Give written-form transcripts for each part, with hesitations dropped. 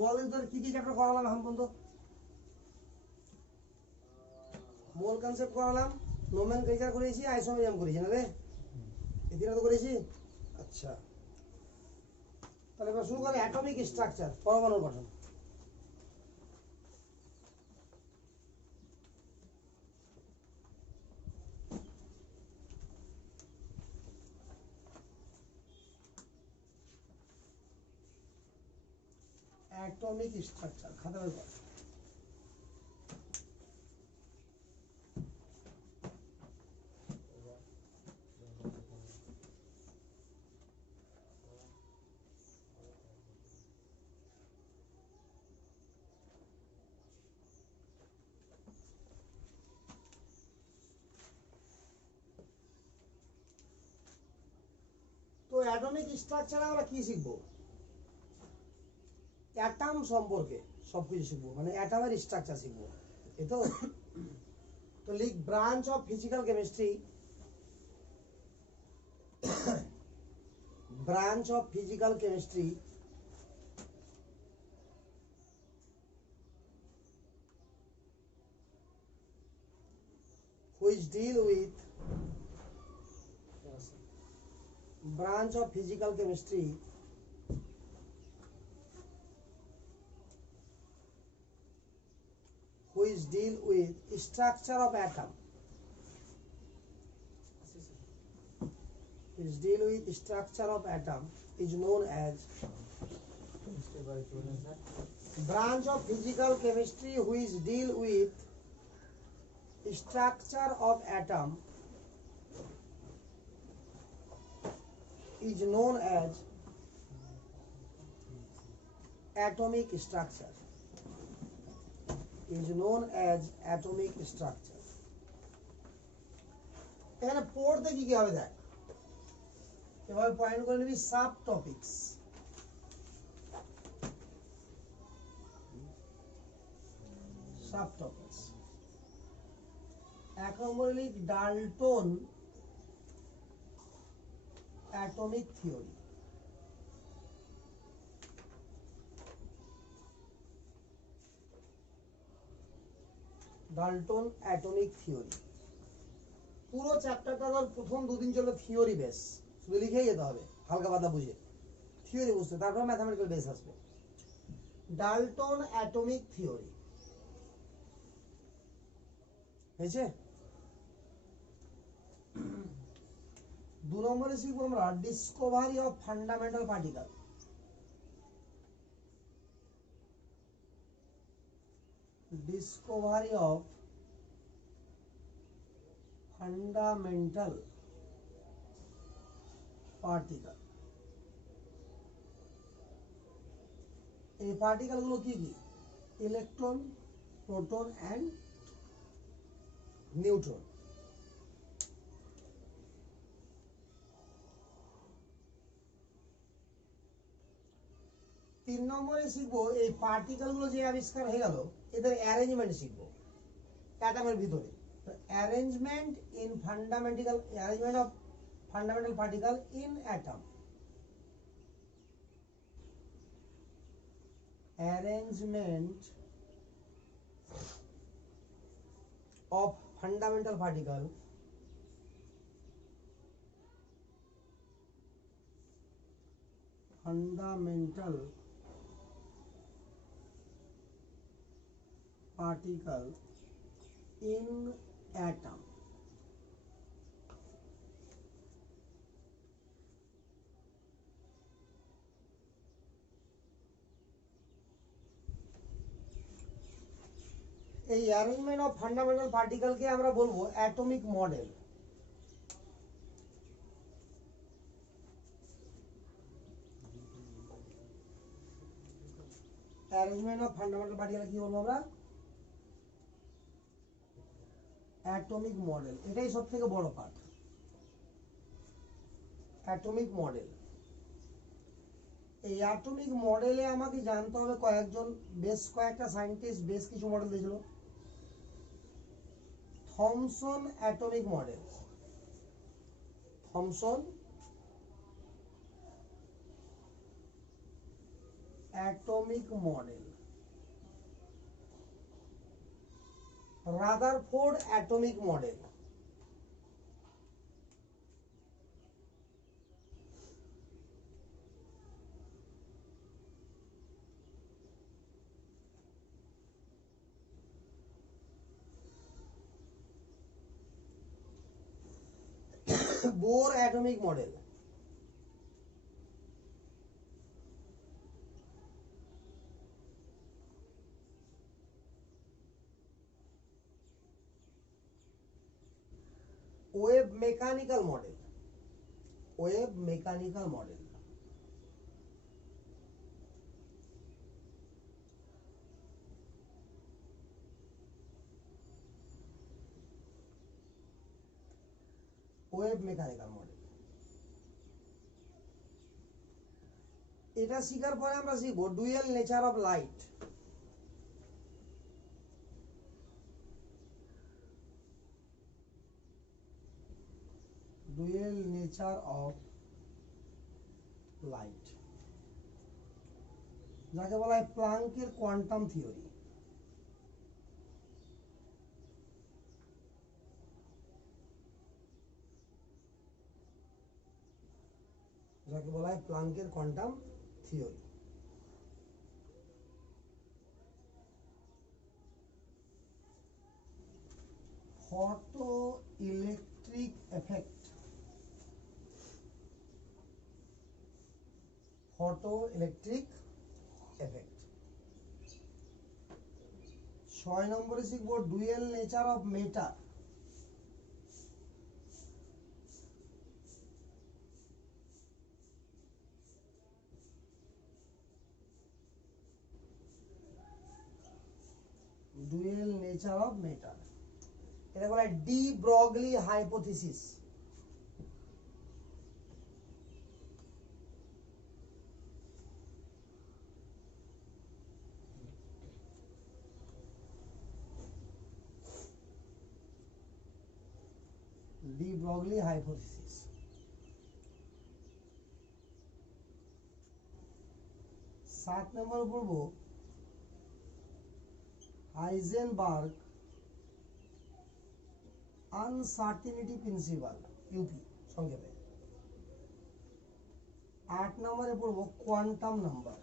বল তোর কি কি চ্যাপ্টার করালাম এখন পর্যন্ত? মোল কনসেপ্ট করালাম, নোমেনক্লেচার করেছি, আইসোমেরিজম করেছি না রে? এই তিনটা তো করেছি। আচ্ছা, তাহলে এবার শুরু করি অ্যাটমিক স্ট্রাকচার, পরমাণুর গঠন। অ্যাটমিক স্ট্রাকচার খাতা বের কর। তো অ্যাটমিক স্ট্রাকচারে আমরা কি শিখবো? অ্যাটম সম্পর্কে সবকিছু শিখবো, মানে অ্যাটমের স্ট্রাকচার শিখবো, এই তো। তো লিখ branch of physical chemistry, branch of physical chemistry which deal with branch of physical chemistry which deal with structure of atom, which deal with structure of atom is known as branch of physical chemistry which deal with structure of atom is known as atomic structure, is known as atomic structure. এখানে পড়তে কি কি হবে দেখ, এভাবে point করে নিবি sub topics. Sub topics এক নম্বরে লিখ Dalton atomic theory. Dalton atomic theory. পুরো চ্যাপ্টারটা ধর প্রথম দুদিন চলে থিওরি বেস, শুধু লিখেই যেতে হবে হালকা পাতা বুঝে, থিওরি বুঝতে, তারপর ম্যাথমেটিক্যাল বেস আসবে। ডাল্টন অ্যাটমিক থিওরি হয়েছে। দু নম্বরে শিখবো আমরা Discovery of fundamental particle. Discovery of fundamental particle. এই পার্টিকেল গুলো কি কি? Electron, proton and neutron. তিন নম্বরে শিখবো এই পার্টিকেল গুলো যে আবিষ্কার হয়ে গেল এদের অ্যারেঞ্জমেন্ট শিখবো অ্যাটমের ভিতরে। Arrangement in fundamental, arrangement of fundamental particle in atom. Arrangement of fundamental particle in atom। এই অ্যারেঞ্জমেন্ট অফ ফান্ডামেন্টাল পার্টিকেলকে আমরা বলবো atomic model. Arrangement of fundamental particle কি বলবো আমরা? Atomic model. এটাই সব থেকে বড় পার্ট, অ্যাটমিক মডেল। এই অ্যাটমিক মডেলে আমাকে জানতে হবে কয়েকজন, বেশ কয়েকটা সায়েন্টিস্ট বেশ কিছু মডেল দিয়েছিল। Thomson atomic model, Thomson atomic model, Rutherford atomic model. Bohr atomic model, Webb mechanical model, Webb mechanical model, Webb mechanical model. এটা শিখার পরে আমরা শিখবো dual nature of light. Dual nature of light, যাকে বলা হয় প্লাঙ্কের কোয়ান্টাম থিওরি। যাকে বলা হয় প্লাঙ্কের quantum theory. Photoelectric effect, photoelectric effect. 6 নম্বরে শিখবো dual nature of matter, dual nature of matter. এটা বলা হয় de Broglie hypothesis. De Broglie hypothesis. 7 number পড়বো হাইজেনবার্গ আনসার্টিনিটি প্রিন্সিপাল, ইউপি সংক্ষেপে। 8 নম্বরে পড়বো কোয়ান্টাম নাম্বার।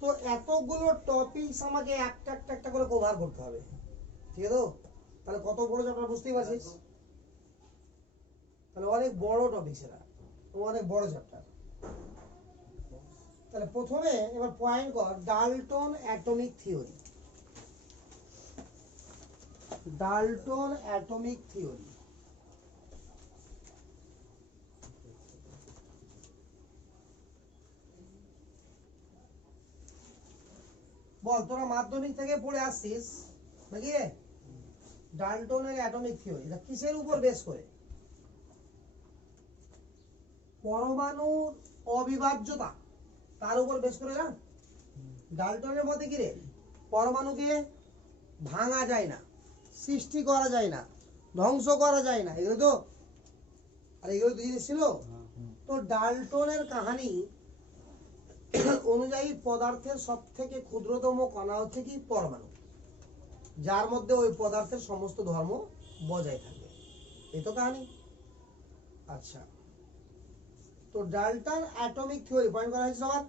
তো এতগুলো টপিকস আমাকে একটা একটা একটা করে কভার করতে হবে, ঠিক আছে? তো তাহলে কত বড় চ্যাপ্টার বুঝতেই পারছিস, তাহলে অনেক বড় টপিক সেটা, অনেক বড় চ্যাপ্টার। তাহলে প্রথমে এবার পয়েন্ট কর Dalton atomic theory, Dalton atomic theory. বল তোরা মাধ্যমিক থেকে পড়ে আসছিস নাকি? ডাল্টনের অ্যাটমিক থিওরি এটা কিসের উপর বেস করে? পরমাণুর অবিভাজ্যতা, তার উপর বেস করে না। ডাল্টনের মতে কি রে, পরমাণুকে ভাঙা যায় না, সৃষ্টি করা যায় না, ধ্বংস করা যায় না, এগুলো তো, আর এগুলো তো জিনিস ছিল। তো ডাল্টনের কাহিনী অনুযায়ী পদার্থের সব থেকে ক্ষুদ্রতম কণা হচ্ছে কি পরমাণু, যার মধ্যে ওই পদার্থের সমস্ত ধর্ম বজায় থাকবে, এই তো কাহিনী। আচ্ছা, তো ডাল্টন অ্যাটমিক থিওরি পয়েন্ট করা হয়েছে সবার।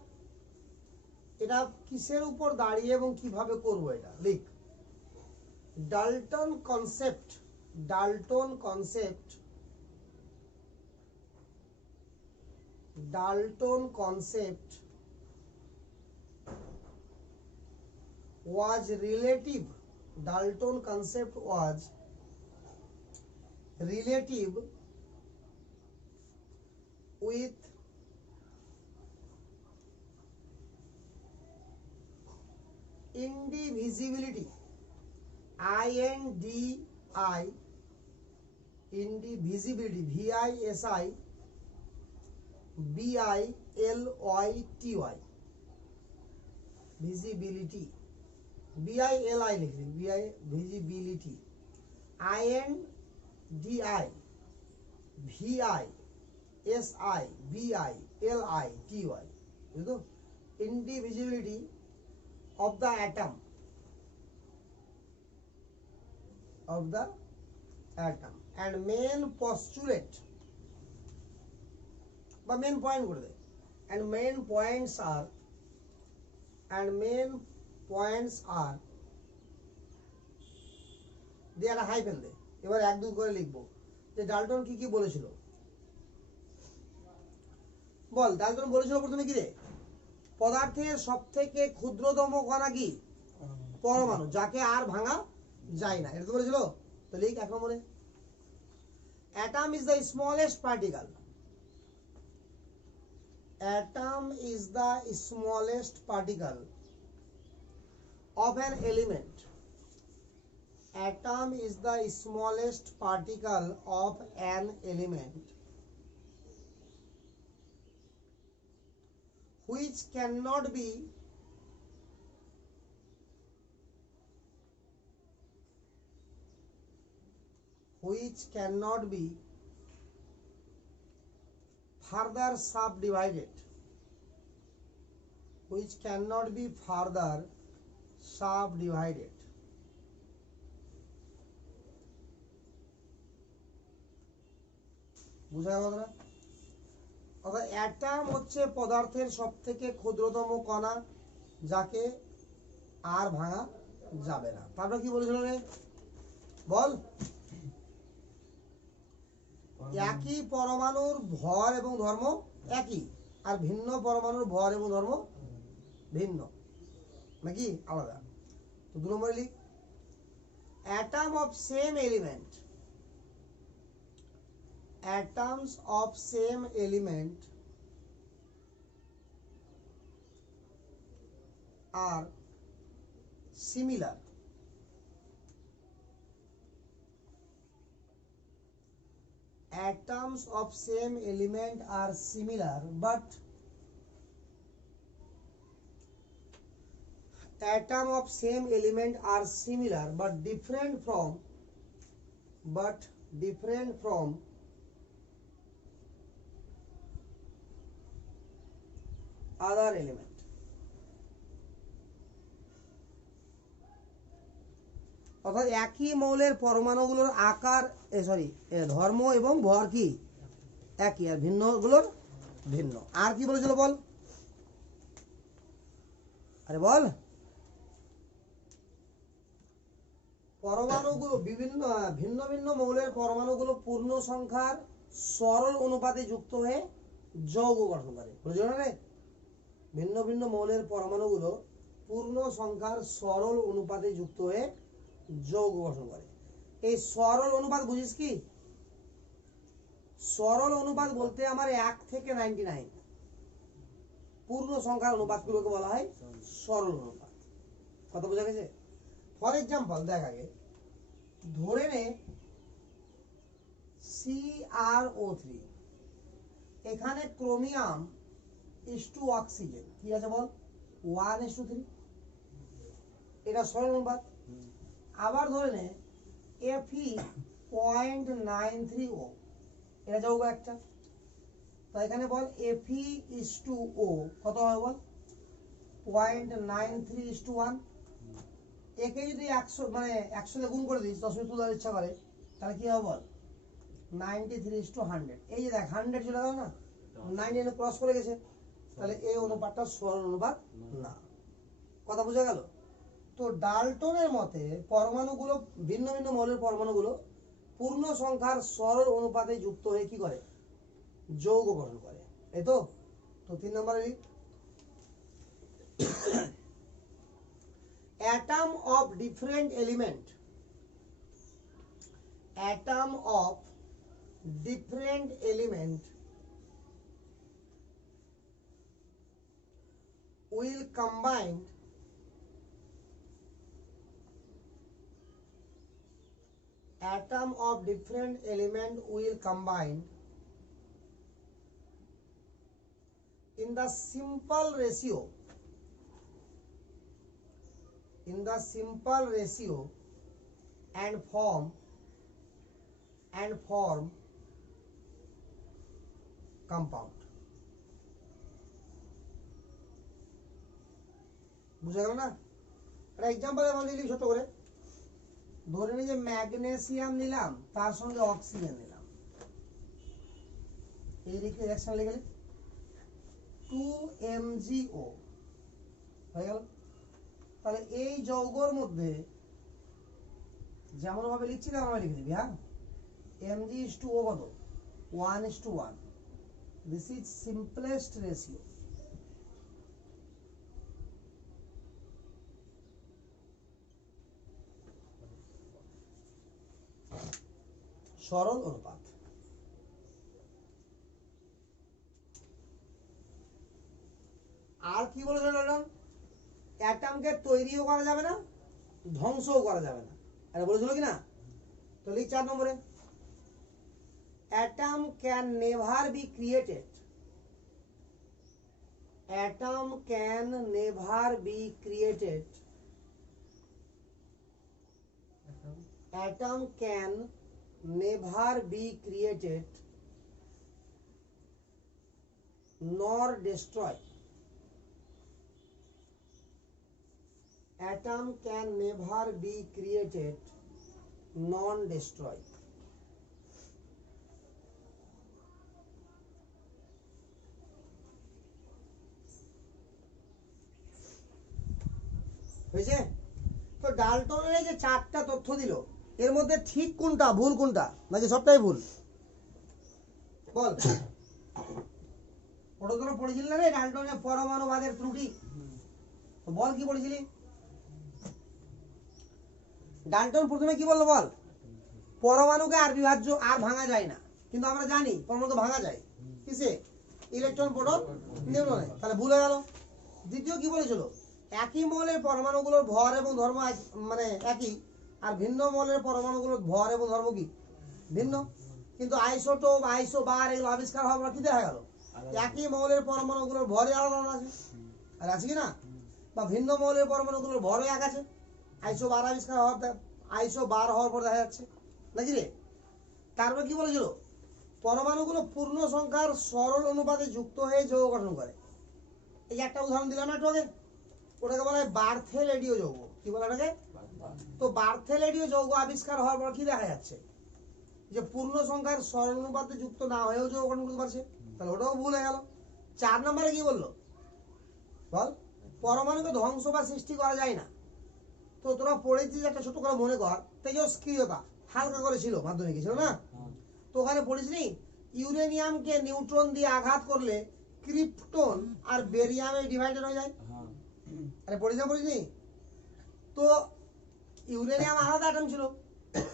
এটা কিসের উপর দাঁড়িয়ে এবং কিভাবে করবো এটা লিখ। Dalton concept, Dalton concept, Dalton concept was relative. Dalton concept was relative with indivisibility. I-N-D-I, indivisibility, V-I-S-I-B-I-L-Y-T-Y, visibility, B-I-L-I लिख ली, B-I visibility, I-N-D-I, V-I-S-I-B-I-L-I-T-Y, देखो, indivisibility of the atom, and main postulate বা main point করে দে, and main points are দিয়ে একটা hyphen দে। এবার এক দুই করে লিখবো যে ডাল্টন কি কি বলেছিল, বল। ডাল্টন বলেছিল প্রথমে কি রে, পদার্থের সবথেকে ক্ষুদ্রতম কণা কি, পরমাণু, যাকে আর ভাঙা যায় না, এটা তো বলেছিল। তো লিখ এক নম্বরে, atom is the smallest particle. Atom is the smallest particle of an element. Atom is the smallest particle of an element which cannot be further subdivided, বুঝা গেল না? অর্থাৎ অ্যাটম হচ্ছে পদার্থের সবথেকে ক্ষুদ্রতম কণা, যাকে আর ভাঙা যাবে না। তারপর কি বলেছিল রে, বল। একই পরমাণুর ভর এবং ধর্ম একই, আর ভিন্ন পরমাণুর ভর এবং ধর্ম ভিন্ন, নাকি আলাদা। তো 2 নম্বরে লিখ, atom of same element, atoms of same element are similar, atoms of same element are similar, but atom of same element are similar but different from other element. অর্থাৎ একই মৌলের পরমাণুগুলোর আকার ধর্ম এবং ভর কি একই, আর ভিন্নগুলোর ভিন্ন। আর কি বলেছিল বল, আরে বল। পরমাণুগুলো ভিন্ন ভিন্ন মৌলের পরমাণুগুলো পূর্ণ সংখ্যার সরল অনুপাতে যুক্ত হয়ে যৌগ গঠন করে, বুঝলো না রে? ভিন্ন ভিন্ন মৌলের পরমাণুগুলো পূর্ণ সংখ্যার সরল অনুপাতে যুক্ত হয়ে যৌগ গঠন করে। এই সরল অনুপাত বুঝিস কি? সরল অনুপাত বলতে আমার 1 থেকে 99 পূর্ণ সংখ্যার অনুপাতগুলোকে বলা হয় সরল অনুপাত। কথা বোঝা গেছে? ফর এক্সাম্পল দেখ, আগে ধরে নে CrO3, এখানে ক্রোমিয়াম ইস টু অক্সিজেন কি আছে বল, 1:3, এটা সরল অনুপাত। আবার ধরে নে Fe.93O, এটা যৌগ একটা, তো এখানে বল Fe:O কত হবে বল, 0.93:1। একে যদি 100 মানে 100 দিয়ে গুণ করে দিস, দশমিক তুলার ইচ্ছা করে, তাহলে কি হবে বল, 93:100। এই যে দেখ 100 চলে গেল না, 99 ক্রস করে গেছে, তাহলে এই অনুপাতটা সরল অনুপাত না। কথা বোঝা গেল? তো ডাল্টনের মতে পরমাণুগুলো ভিন্ন ভিন্ন মৌলের পরমাণুগুলো পূর্ণ সংখ্যার সরল অনুপাতে যুক্ত হয়ে কি করে, যৌগ গঠন করে, এই তো। তো 3 নম্বরে লিখ, atom of different element will combine in the simple ratio and form compound. বুঝা গেল না? একটা এক্সাম্পল আমি লিখি ছোট করে। ধরে নিই যে ম্যাগনেসিয়াম নিলাম, তার সঙ্গে অক্সিজেন নিলাম, এই লিখে রিঅ্যাকশন লিখে 2MgO হয়ে গেল। তাহলে এই যৌগের মধ্যে যেমন ভাবে লিখছি তেমন ভাবে লিখে দিবি। হ্যাঁ, Mg/O কত? 1:1। This is simplest ratio. সরল অনুপাত। আর কি বলেছে ম্যাডাম? অ্যাটমকে তৈরিও করা যাবে না, ধ্বংসও করা যাবে না, এটা বলেছিল কি না? তো লিখ 4 নম্বরে, atom can never be created. Atom can never be created. Atom can never be created nor destroyed. Atom can never be created nor destroyed. হয়েছে? তো ডাল্টনের যে 4টা তথ্য দিল, এর মধ্যে ঠিক কোনটা, ভুল কোনটা, নাকি সবটাই ভুল? বল। ওটা তোরা পড়েছিলি না রে, ডাল্টনের পরমাণুবাদের ত্রুটি? বল কি পড়েছিলি? ডাল্টন প্রথমে কি বললো বল? পরমাণুকে আর বিভাজ্য আর ভাঙা যায় না, কিন্তু আমরা জানি পরমাণুকে ভাঙা যায় কিসে? ইলেকট্রন, প্রোটন, নিউট্রনে। তাহলে ভুল হয়ে গেল। দ্বিতীয় কি বলেছিল? একই মৌলের পরমাণুগুলোর ভর এবং ধর্ম মানে একই, আর ভিন্ন মৌলের পরমাণুগুলোর ভর এবং ধর্ম কি ভিন্ন, কিন্তু আইসোটোপ, আইসোবার এগুলো আবিষ্কার হওয়ার পর কি দেখা গেল? একই মৌলের পরমাণুগুলোর ভরে আলাদা আছে, আর আছে কি না? বা ভিন্ন মৌলের পরমাণুগুলোর ভরও এক আছে। আইসোবার আবিষ্কার হওয়ার, আইসোবার হওয়ার পর দেখা যাচ্ছে নাকি রে? তারপর কি বলেছিল? পরমাণুগুলো পূর্ণ সংখ্যার সরল অনুপাতে যুক্ত হয়ে যৌগ গঠন করে। এই একটা উদাহরণ দিলাম না একটু আগে, ওটাকে বলা হয় বার্থেলেডীয় যৌগ। কি বলা ওটাকে? তো বার্থেলেডীয় যৌগ আবিষ্কার হওয়ার পর কি দেখা যাচ্ছে? যে পূর্ণ সংখ্যার সরল অনুপাতে যুক্ত না হয়েও যৌগ গঠন করতে পারছে। তাহলে ওটাও ভুল হয়ে গেল। 4 নম্বরে কি বললো বল? পরমাণুকে ধ্বংস বা সৃষ্টি করা যায় না। তো তোরা পড়েছিস, একটা ছোট করে মনে কর, তেজস্ক্রিয়তা হালকা করে ছিল মাধ্যমিকে, ছিল না? তো ওখানে পড়িসনি ইউরেনিয়ামকে নিউট্রন দিয়ে আঘাত করলে ক্রিপ্টন আর বেরিয়ামে ডিভাইডেড হয়ে যায়। আরে পড়িসনি? তো ইউরেনিয়াম আলাদা অ্যাটম ছিল,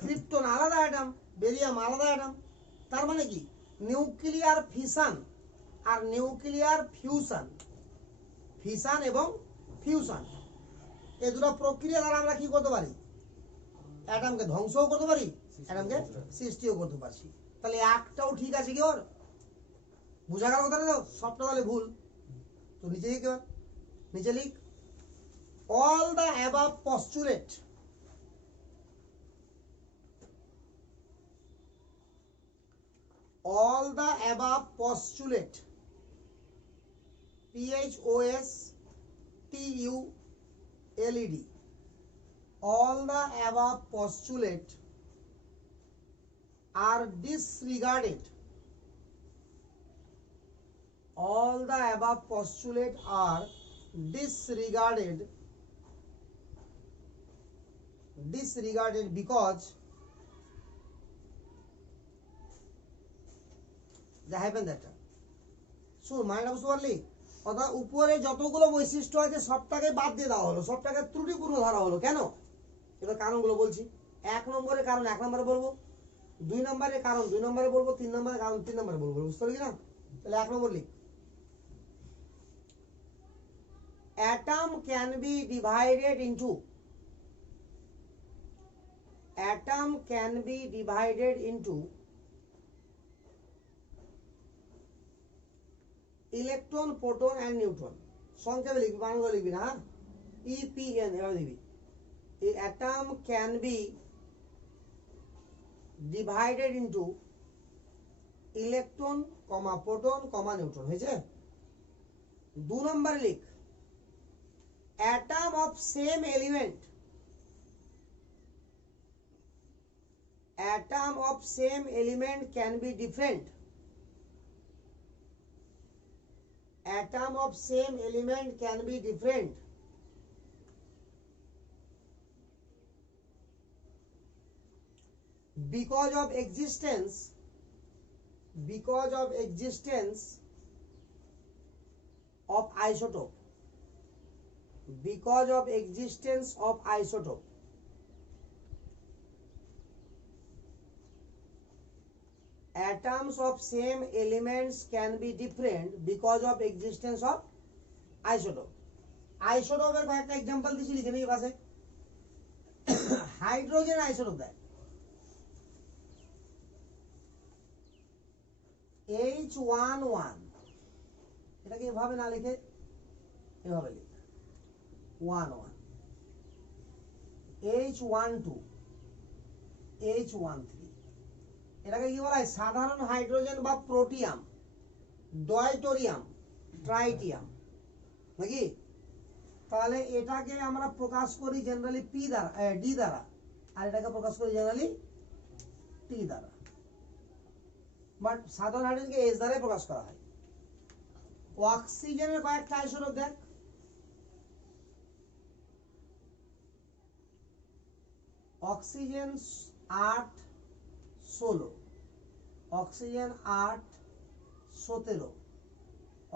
ক্রিপ্টন আলাদা অ্যাটম, বেরিয়াম আলাদা অ্যাটম। তার মানে কি? নিউক্লিয়ার ফিশন আর নিউক্লিয়ার ফিউশন, ফিশন এবং ফিউশন, এই দুটো প্রক্রিয়া দ্বারা আমরা কি করতে পারি? অ্যাটমকে ধ্বংসও করতে পারি, অ্যাটমকে সৃষ্টিও করতে পারছি। তাহলে একটাও ঠিক আছে কি ওর? বুঝা গেল কথা না? সবটা তাহলে ভুল। তো নিচে লিখ, নিচে লিখ, all the above postulate PHOSTULED, all the above postulate are disregarded. All the above postulate are disregarded because the hyphen that. So, mind বুঝতে পারলি? অর্থাৎ উপরে যতগুলো বৈশিষ্ট্য আছে সবটাকে বাদ দিয়ে দেওয়া হলো, সবটাকে ত্রুটিপূর্ণ ধরা হলো। কেন? এবার কারণগুলো বলছি। 1 নম্বরের কারণ 1 নম্বরে বলবো, 2 নম্বরের কারণ 2 নম্বরে বলবো, 3 নম্বরের কারণ 3 নম্বরে বলবো। বুঝতে পারলি না? তাহলে 1 নম্বর লিখ, atom can be divided into electron, proton and neutron. সংক্ষেপে লিখবি, বাংলা লিখবি না, EPN এভাবে লিখবি। এই atom can be divided into electron, proton, neutron. হয়েছে? 2 নম্বরে লিখ, atom of same element can be different. Atom of same element can be different because of existence of isotope. Atoms of same elements can be different because of existence of isotope. আইসোটোপের কয়েকটা example দিছি, লিখে নিই পাশে। Hydrogen isotope দেয় H11, এটাকে এভাবে না লিখে এভাবে লিখ 11, H12, H13। এটাকে কি বলা হয়? সাধারণ হাইড্রোজেন বা প্রোটিয়াম, ডয়টোরিয়াম, ট্রাইটিয়াম, নাকি? তাহলে এটাকে আমরা প্রকাশ করি জেনারেলি P দ্বারা, D দ্বারা, আর এটাকে প্রকাশ করি জেনারেলি T দ্বারা। বাট সাধারণ হাইড্রোজেনকে H দ্বারাই প্রকাশ করা হয়। অক্সিজেনের কয়েকটা আইসোটোপ দেখ, অক্সিজেন 8, 16, অক্সিজেন 8, 17,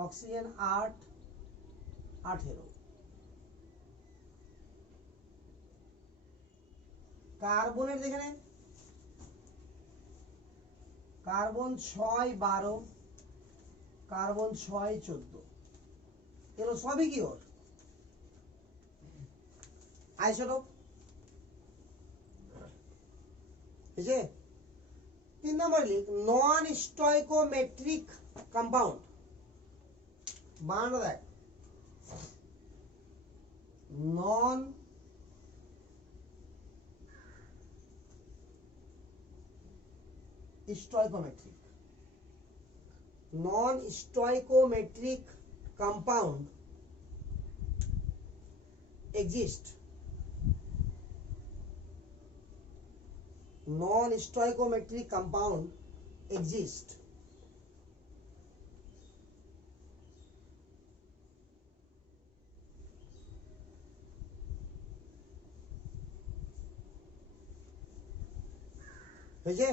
অক্সিজেন 8, 18। কার্বনের দেখে, কার্বন 6, 12, কার্বন 6, 14, এগুলো সবই কি ওর আইসোটোপ। বুঝে? 3 নম্বর লিখ, নন স্টয়কোমেট্রিক কম্পাউন্ড। বানানো দেখ, নন stoichiometric compound exist. Non-stoichiometric compound exist. বুঝে?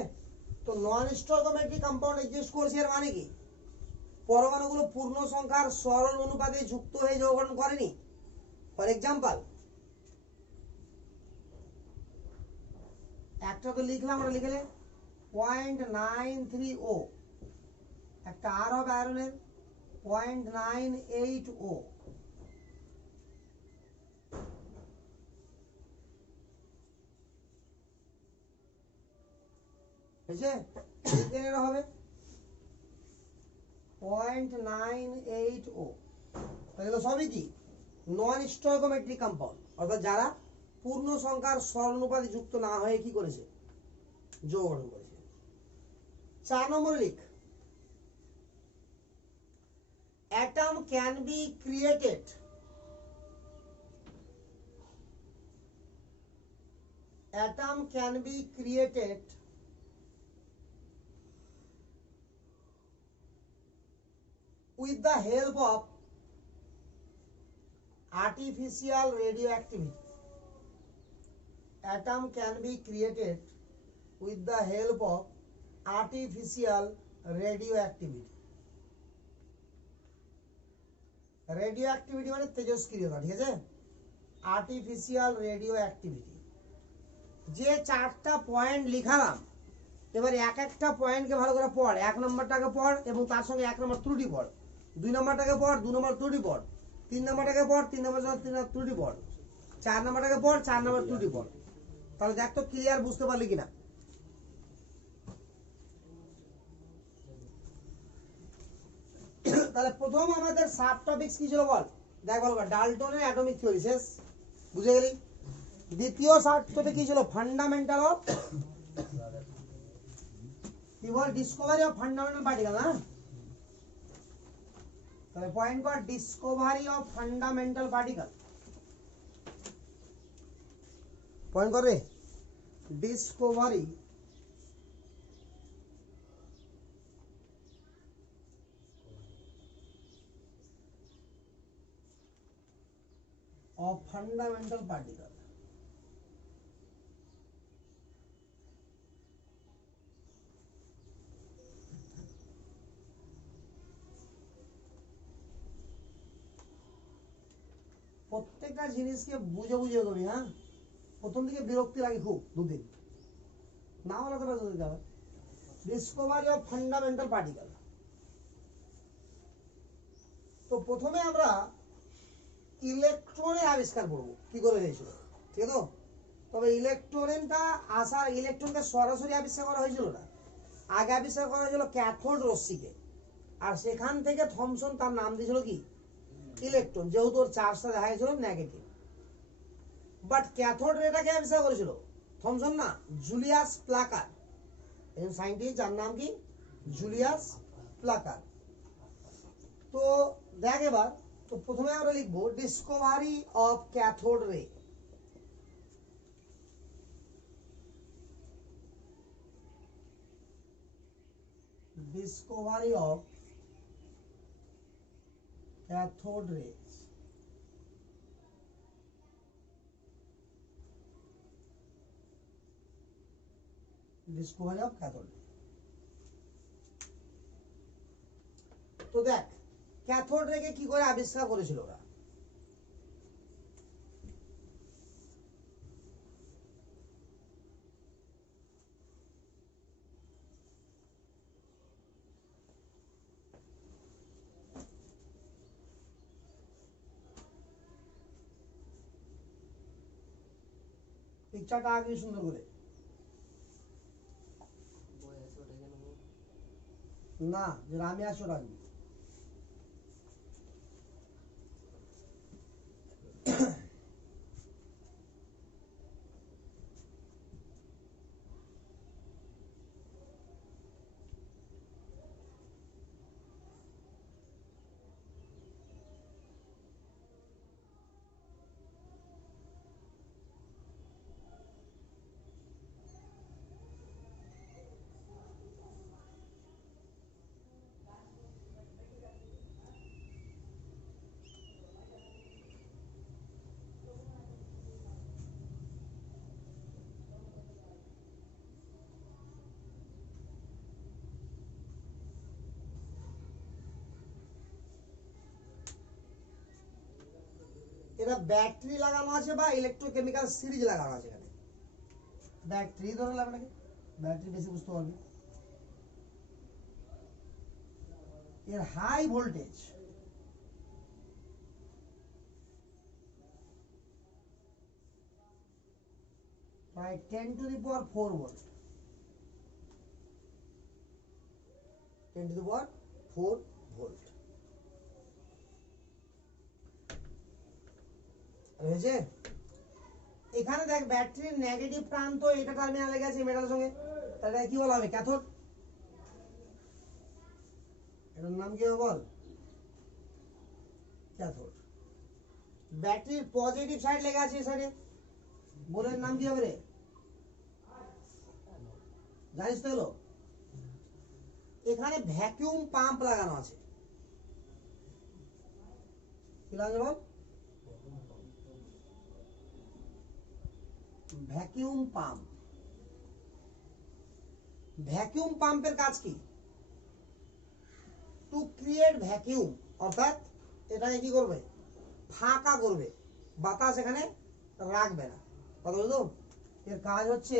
তো নন স্টয়কোমেট্রিক কম্পাউন্ড এক্সিস্ট করছে, এর মানে কি? পরমাণুগুলো পূর্ণ সংখ্যার সরল অনুপাতে যুক্ত হয়ে যোগ গঠন করেনি। ফর এক্সাম্পল, একটা তো লিখলাম, আমরা লিখলে 0.93O, একটা আর হবে আয়রনের 0.98O। বুঝছে? এখানে হবে 0.98O। তাহলে সবই কি নন স্টয়কোমেট্রিক কম্পাউন্ড, অর্থাৎ যারা পূর্ণ সংখ্যার সরল অনুপাতে যুক্ত না হয়ে কি করেছে? যোগ গঠন করেছে। 4 নম্বর লিখ, atom can be created with the help of artificial radioactivity. Atom can be created with the help of artificial radioactivity. Radio activity মানে তেজস্ক্রিয়তা, ঠিক আছে, আর্টিফিশিয়াল রেডিও অ্যাক্টিভিটি। যে চারটা পয়েন্ট লিখালাম, এবার এক একটা পয়েন্টকে ভালো করে পড়। এক নম্বরটাকে পড় এবং তার সঙ্গে এক নম্বর ত্রুটি পড়, দুই নম্বরটাকে পড়, দু নম্বর ত্রুটি পড়, তিন নম্বরটাকে পড়, তিন নম্বর ত্রুটি পড়, চার নম্বরটাকে পড়, চার নম্বর ত্রুটি পড়। তাহলে দেখ তো ক্লিয়ার বুঝতে পারলি কিনা। তাহলে প্রথম আমাদের সাব টপিকস কি ছিল বল, দেখ ভালো করে, ডাল্টনের অ্যাটমিক থিওরি শেষ, বুঝে গেলি। দ্বিতীয় সাব টপিক কি ছিল, ফান্ডামেন্টাল অফ, কি বল, ডিসকভারি অফ ফান্ডামেন্টাল পার্টিকেল না। তাহলে পয়েন্ট কর, Discovery of fundamental particle, point কর রে, ডিসকভারি of fundamental particle। প্রত্যেকটা জিনিসকে বুঝে বুঝে করবি, হ্যাঁ, প্রথম দিকে বিরক্তি লাগে খুব, দুদিন না হলে তোরা যদি যাবে। Discovery of fundamental particle. তো প্রথমে আমরা ইলেকট্রনের আবিষ্কার করব, কি করে হয়েছিল, ঠিক আছে। তবে ইলেকট্রনকে সরাসরি আবিষ্কার করা হয়েছিল না, আগে আবিষ্কার করা হয়েছিল ক্যাথোড রশ্মিকে, আর সেখান থেকে থমসন তার নাম দিয়েছিল কি, ইলেকট্রন, যেহেতু ওর চার্জটা দেখা গেছিল নেগেটিভ। বাট ক্যাথোড রেটাকে আবিষ্কার করেছিল থমসন না, জুলিয়াস প্লাকার, একজন সায়েন্টিস্ট যার নাম কি, জুলিয়াস প্লাকার। তো দেখ এবার, তো প্রথমে আমরা লিখবো ডিসকভারি অফ ক্যাথোড রে। ডিসকভারি অফ ক্যাথোড রে। Discovery of cathode. তো দেখ ক্যাথোড রেকে কি করে আবিষ্কার করেছিল ওরা। পিকচারটা আগে সুন্দর করে না, যে আমি আসো রাখবি। এটা ব্যাটারি লাগানো আছে বা ইলেকট্রোকেমিক্যাল সিরিজ লাগানো আছে, এখানে ব্যাটারি ধরে লাগবে নাকি, ব্যাটারি বেশি বুঝতে পারবে। এর হাই ভোল্টেজ প্রায় 10 to the power 4 volt, 10 to the power 4 volt রয়েছে। এখানে দেখ ব্যাটারির নেগেটিভ প্রান্ত এটা টার্মিনালে গেছে মেটালের সঙ্গে, তাহলে কি বলা হবে, ক্যাথোড। এটার নাম কি হবে বল, ক্যাথোড। ব্যাটারির পজিটিভ সাইড লেগে আছে এই সাইডে, বোর্ডের নাম কি হবে রে, জানিস তো হলো। এখানে ভ্যাকুয়াম পাম্প লাগানো আছে, কি লাগানো বল, ভ্যাকুয়াম পাম্প। ভ্যাকুয়াম পাম্পের কাজ কি, টু ক্রিয়েট ভ্যাকুয়াম, অর্থাৎ এটাকে কি করবে, ফাঁকা করবে, বাতাস এখানে রাখবে না। কথা বুঝলো? এর কাজ হচ্ছে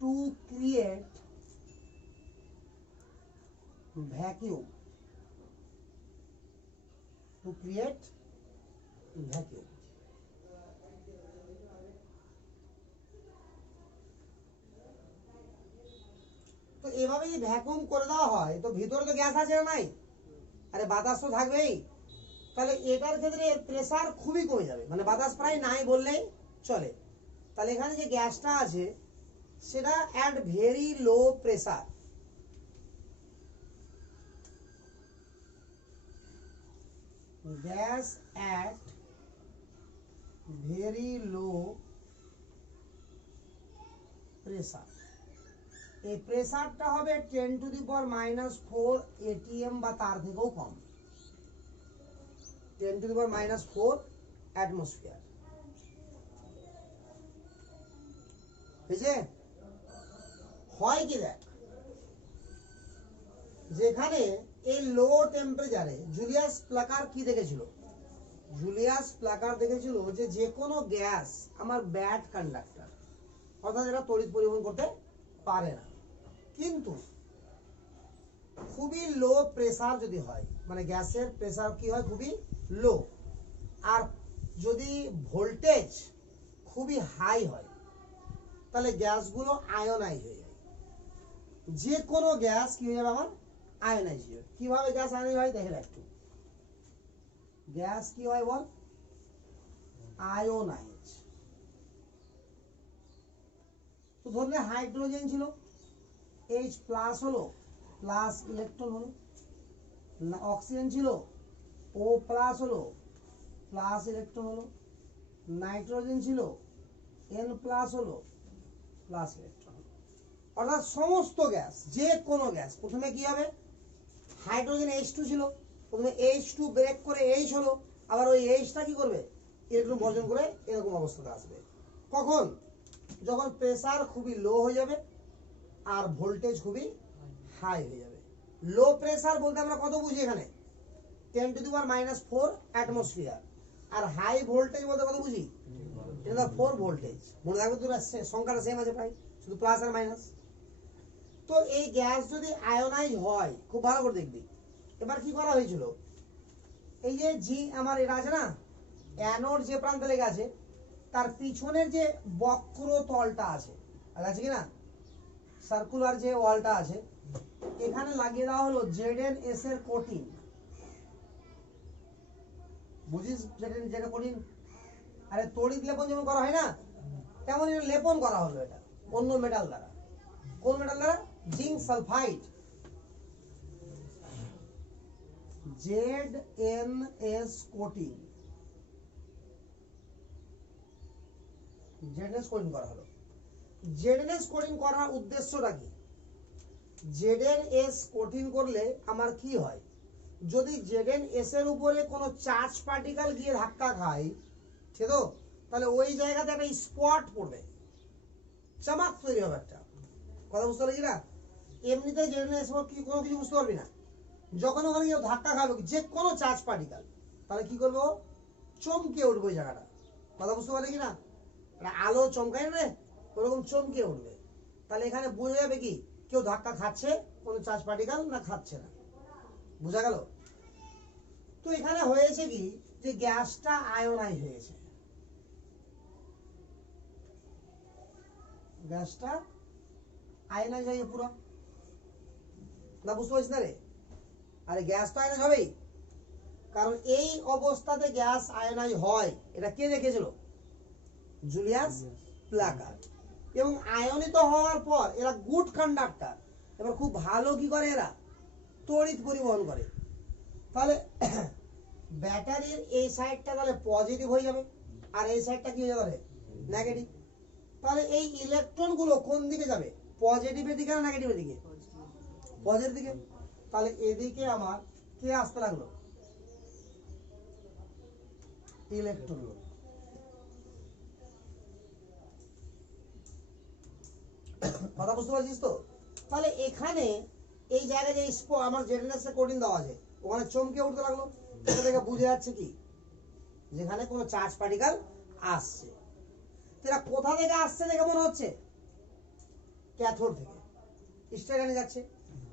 to create vacuum, to create vacuum. তো এভাবে যদি ভ্যাকুয়াম করে দেওয়া হয় তো ভিতরে তো গ্যাস আছে না নাই, আরে বাতাস তো থাকবেই, তাহলে এটার ক্ষেত্রে এর প্রেসার খুবই কমে যাবে, মানে বাতাস প্রায় নাই বললেই চলে। তাহলে এখানে যে গ্যাসটা আছে সেটা at very low pressure, gas at very low pressure. এই প্রেসারটা হবে 10⁻⁻⁴ atm বা তার থেকেও কম, 10⁻⁴ অ্যাটমসফিয়ার। বুঝছে? হয় কি দেখ, যেখানে এই লো টেম্পারেচারে জুলিয়াস প্লাকার কি দেখেছিল, জুলিয়াস প্লাকার দেখেছিল যে যে কোনো গ্যাস আমার ব্যাড কন্ডাক্টর, অর্থাৎ এটা তড়িৎ পরিবহন করতে পারে না। কিন্তু খুবই লো প্রেসার যদি হয়, মানে গ্যাসের প্রেসার কি হয় খুবই লো, আর যদি ভোল্টেজ খুবই হাই হয় তাহলে গ্যাসগুলো আয়নাইজ হয়ে যায়। যে কোনো গ্যাস কি হয়ে যাবে আমার, আয়নাইজ হয়ে যাবে। কিভাবে গ্যাস আয়নাইজ হয় দেখে একটু, গ্যাস কি হয় বল, আয়োনাইজ। তো ধরলে হাইড্রোজেন ছিল, H প্লাস হলো, প্লাস ইলেকট্রন হলো, অক্সিজেন ছিল, O প্লাস হলো, প্লাস ইলেকট্রন হলো, নাইট্রোজেন ছিল, N প্লাস হলো, প্লাস ইলেকট্রন হলো। অর্থাৎ সমস্ত গ্যাস, যে কোনো গ্যাস প্রথমে কি হবে, হাইড্রোজেন H2 ছিল, প্রথমে H2 ব্রেক করে H হলো, আবার ওই Hটা কি করবে, ইলেকট্রন বর্জন করে এরকম অবস্থাতে আসবে। কখন, যখন প্রেসার খুবই লো হয়ে যাবে আর ভোল্টেজ খুবই হাই হয়ে যাবে। লো প্রেসার বলতে আমরা কত বুঝি এখানে, 10⁻⁴ অ্যাটমসফিয়ার, আর হাই ভোল্টেজ বলতে কত বুঝি, এটা 4 ভোল্টেজ। মনে রাখবে দুটো সংখ্যাটা সেম আছে প্রায়, শুধু প্লাস আর মাইনাস। তো এই গ্যাস যদি আয়োনাইজ হয়, খুব ভালো করে দেখবি, এবার কি করা হয়েছিল, এই যে জি আমার এটা আছে না, অ্যানোড যে প্রান্তে লেগে আছে তার পিছনের যে বক্র তলটা আছে, আছে কি না, সার্কুলার যে ওয়ালটা আছে, এখানে লাগিয়ে দেওয়া হলো ZnS এর কোটিং। বুঝিস যেটা কোটিং, আরে তড়িৎ লেপন যেমন করা হয় না, তেমন লেপন করা হলো এটা অন্য মেটাল দ্বারা। কোন মেটাল দ্বারা, zinc sulphide, ZnS coating, ZnS coating করা হলো। ZnS কোটিং করার উদ্দেশ্যটা কি, ZnS কোটিং করলে আমার কি হয়, যদি ZnS এর উপরে কোনো চার্জ পার্টিকেল গিয়ে ধাক্কা খায়, ঠিক তো, তাহলে ওই জায়গাতে একটা স্পট পড়বে, চমক তৈরি হবে একটা। কথা বুঝতে পারলি না? এমনিতে ZnS কি কোনো কিছু বুঝতে পারবি না, যখন ওখানে কেউ ধাক্কা খাবে যে কোনো চার্জ পার্টিকেল, তাহলে কি করবো, চমকে উঠবে ওই জায়গাটা। কথা বুঝতে পারলি কি না? আলো চমকায় না, ওরকম চমকে উঠবে। তাহলে এখানে বোঝা যাবে কি কেউ ধাক্কা খাচ্ছে কোনো চার্জ পার্টিকেল না খাচ্ছে না, বোঝা গেল? তো এখানে হয়েছে কি যে গ্যাসটা আয়োনাইজ হয়েছে, গ্যাসটা আয়োনাইজ হয়ে পুরো, না বুঝতে পারছিস না রে? আরে গ্যাস তো আয়োনাইজ হবেই, কারণ এই অবস্থাতে গ্যাস আয়োনাইজ হয়, এটা কে দেখেছিল, জুলিয়াস প্লাকার। এবং আয়নিত হওয়ার পর এরা গুড কন্ডাক্টর, এবার খুব ভালো কি করে, এরা তড়িৎ পরিবহন করে। তাহলে ব্যাটারির এই সাইডটা তাহলে পজিটিভ হয়ে যাবে, আর এই সাইডটা কি হয়ে যাবে, নেগেটিভ। তাহলে এই ইলেকট্রন গুলো কোন দিকে যাবে, পজিটিভের দিকে না নেগেটিভের দিকে, পজিটিভ দিকে। তাহলে এদিকে আমার কে আসতে লাগলো, ইলেকট্রন। কথা বুঝতে পারছিস তো? তাহলে এখানে এই জায়গায় যে আমার ZnS কোটিং দেওয়া আছে, ওখানে চমকে উঠতে লাগলো, এটা থেকে বুঝে যাচ্ছে কি যেখানে কোনো চার্জ পার্টিকেল আসছে, এরা কোথা থেকে আসছে দেখে মনে হচ্ছে ক্যাথোড থেকে স্টেশনে যাচ্ছে,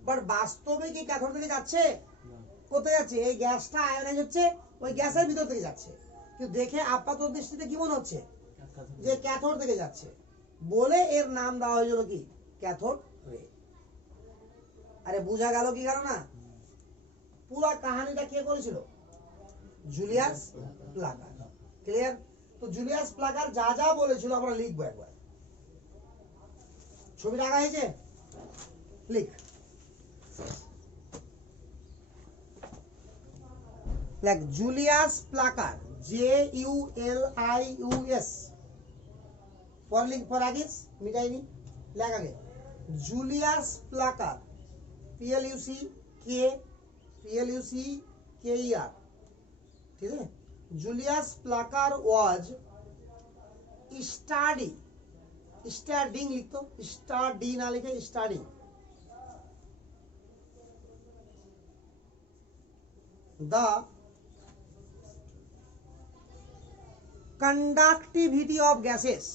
বাট বাস্তবে কি ক্যাথোড থেকে যাচ্ছে? কোথায় যাচ্ছে? এই গ্যাসটা আয়নাইজ হচ্ছে ওই গ্যাসের ভিতর থেকে যাচ্ছে, কিন্তু দেখে আপাত দৃষ্টিতে কি মনে হচ্ছে যে ক্যাথোড থেকে যাচ্ছে, বলে এর নাম দেওয়া হয়েছিল কি ক্যাথোড রে। আরে বোঝা গেল কি গেল না? পুরো কাহিনীটা কে করেছিল? Julius plucker. ক্লিয়ার? তো জুলিয়াস প্লাকার যা যা বলেছিল আমরা লিখবো একবার। ছবিটা আঁকা হয়েছে, লিখ। দেখ জুলিয়াস প্লাকার, JULIUS, পর লিখ, পর আগিস মিটাইনি, লেখ আগে জুলিয়াস প্লাকার, PLUCKER, ঠিক আছে? জুলিয়াস প্লাকার ওয়াজ স্টাডিং লিখতো, স্টাডি না লিখে studying, the conductivity of gases,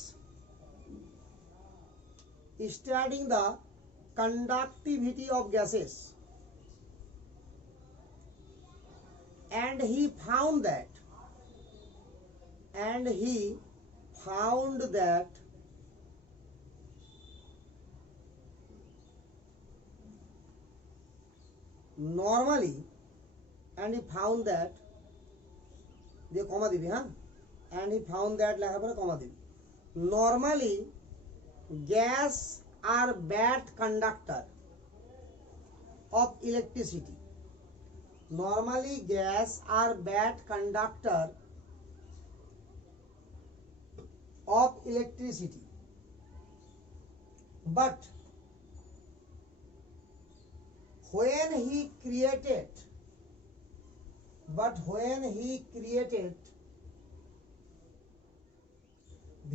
studying the conductivity of gases, and he found that normally, and he found that দিয়ে কমা দিবি, হ্যাঁ, and he found that লেখার পরে কমা দিবি, normally gas are bad conductor of electricity, normally gas are bad conductor of electricity, but when he created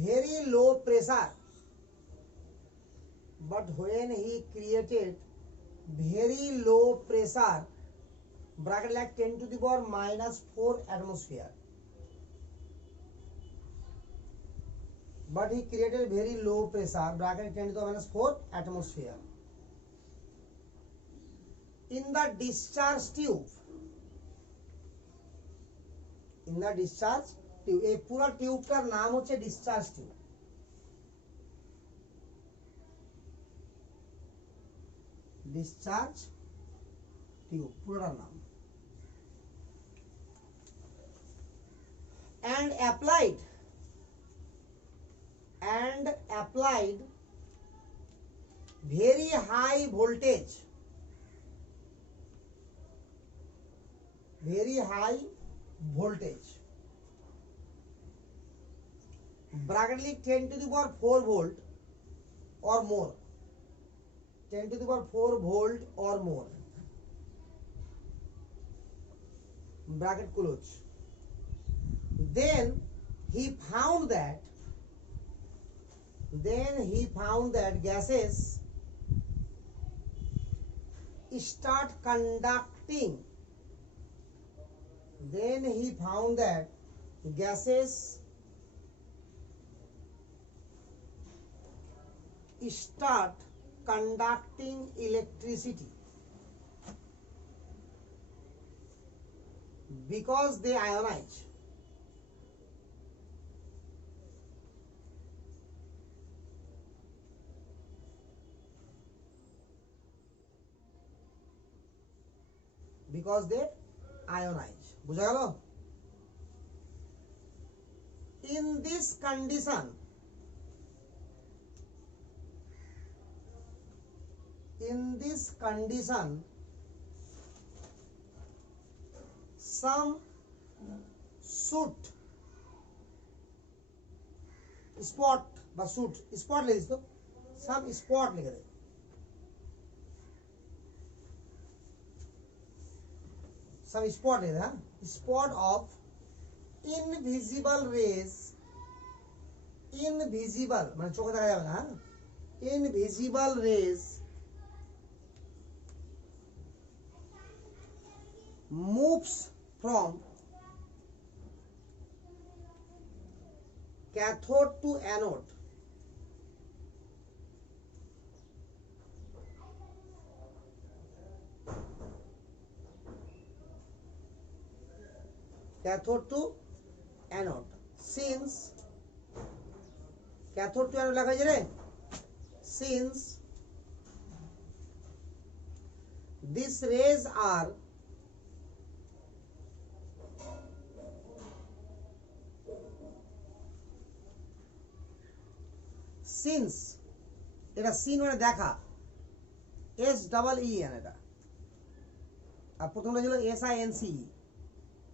very low pressure, bracket like 10 to the power minus 4 atmosphere, but he created very low pressure, bracket 10 to the power minus 4 atmosphere, in the discharge tube, এই পুরো টিউবটার নাম হচ্ছে discharge tube. Discharge tube পুরোটার নাম। and applied very high voltage, bracket 10 to the power 4 volt or more, 10 to the power 4 volt or more, bracket close. Then he found that gases start conducting, start conducting electricity because they ionize. because they ionize, বুঝা গেল? in this condition some soot spot বা soot spot লিখিস তো, some spot লিখে দে, some spot লিখে দে, হ্যাঁ, spot of invisible rays, মানে চোখে দেখা যাবে না, হ্যাঁ, invisible rays moves from cathode to anode cathode to anode since cathode to anode লেখা হয়েছে রে since these rays are since এটা সিন মানে দেখা এস ডাবল ই এন এটা আর প্রথমটা ছিল এস আই এন সি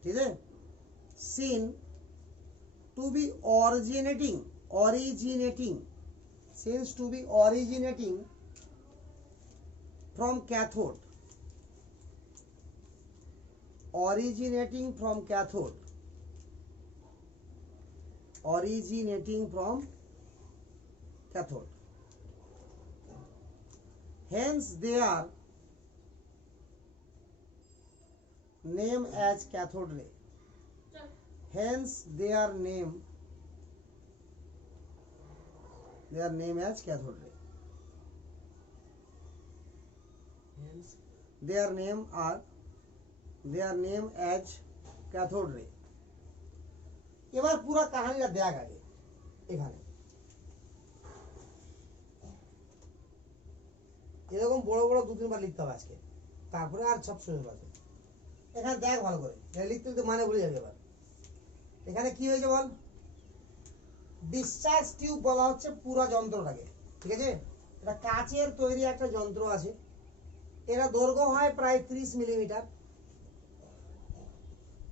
ঠিক আছে seen to be originating since to be originating from cathode originating from cathode hence they are named as cathode ray hence they are named as cathode ray hence their name as cathode ray এবার পুরো কাহিনীটা দেখ আগে এখানে এরকম বড় বড় দু তিনবার লিখতে হবে আজকে তারপরে আর সব সোজা হবে এখানে দেখ ভালো করে লিখতে লিখতে মানে ভুলে যাবে এবার এখানে কি হয়েছে বল ডিসচার্জ টিউব বলা হচ্ছে পুরো যন্ত্রটাকে ঠিক আছে এটা কাচের তৈরি একটা যন্ত্র আছে এর দৈর্ঘ্য হয় প্রায় 30 মিলিমিটার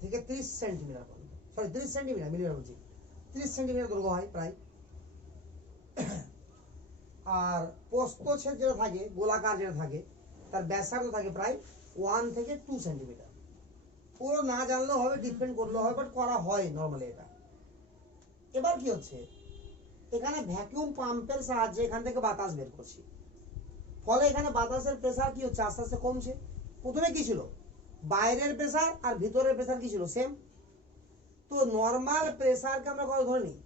থেকে 30 সেন্টিমিটার পর্যন্ত সরি 30 সেন্টিমিটার মিলিমিটার বলছি 30 সেন্টিমিটার দৈর্ঘ্য হয় প্রায় আর প্রস্থচ্ছেদ যেটা থাকে গোলাকার যেটা থাকে তার ব্যাসার্ধ থাকে প্রায় 1 থেকে 2 সেন্টিমিটার পুরো না জানলেও হবে ডিপেন্ড করলেও হবে বাট করা হয় নরমালি এটা এবার কি হচ্ছে এখানে ভ্যাকুয়াম পাম্পের সাহায্যে এখান থেকে বাতাস বের করছি ফলে এখানে বাতাসের প্রেসার কি হচ্ছে আস্তে আস্তে কমছে প্রথমে কি ছিল বাইরের প্রেসার আর ভিতরের প্রেসার কি ছিল সেম তো নরমাল প্রেসারকে আমরা কত ধরে নিই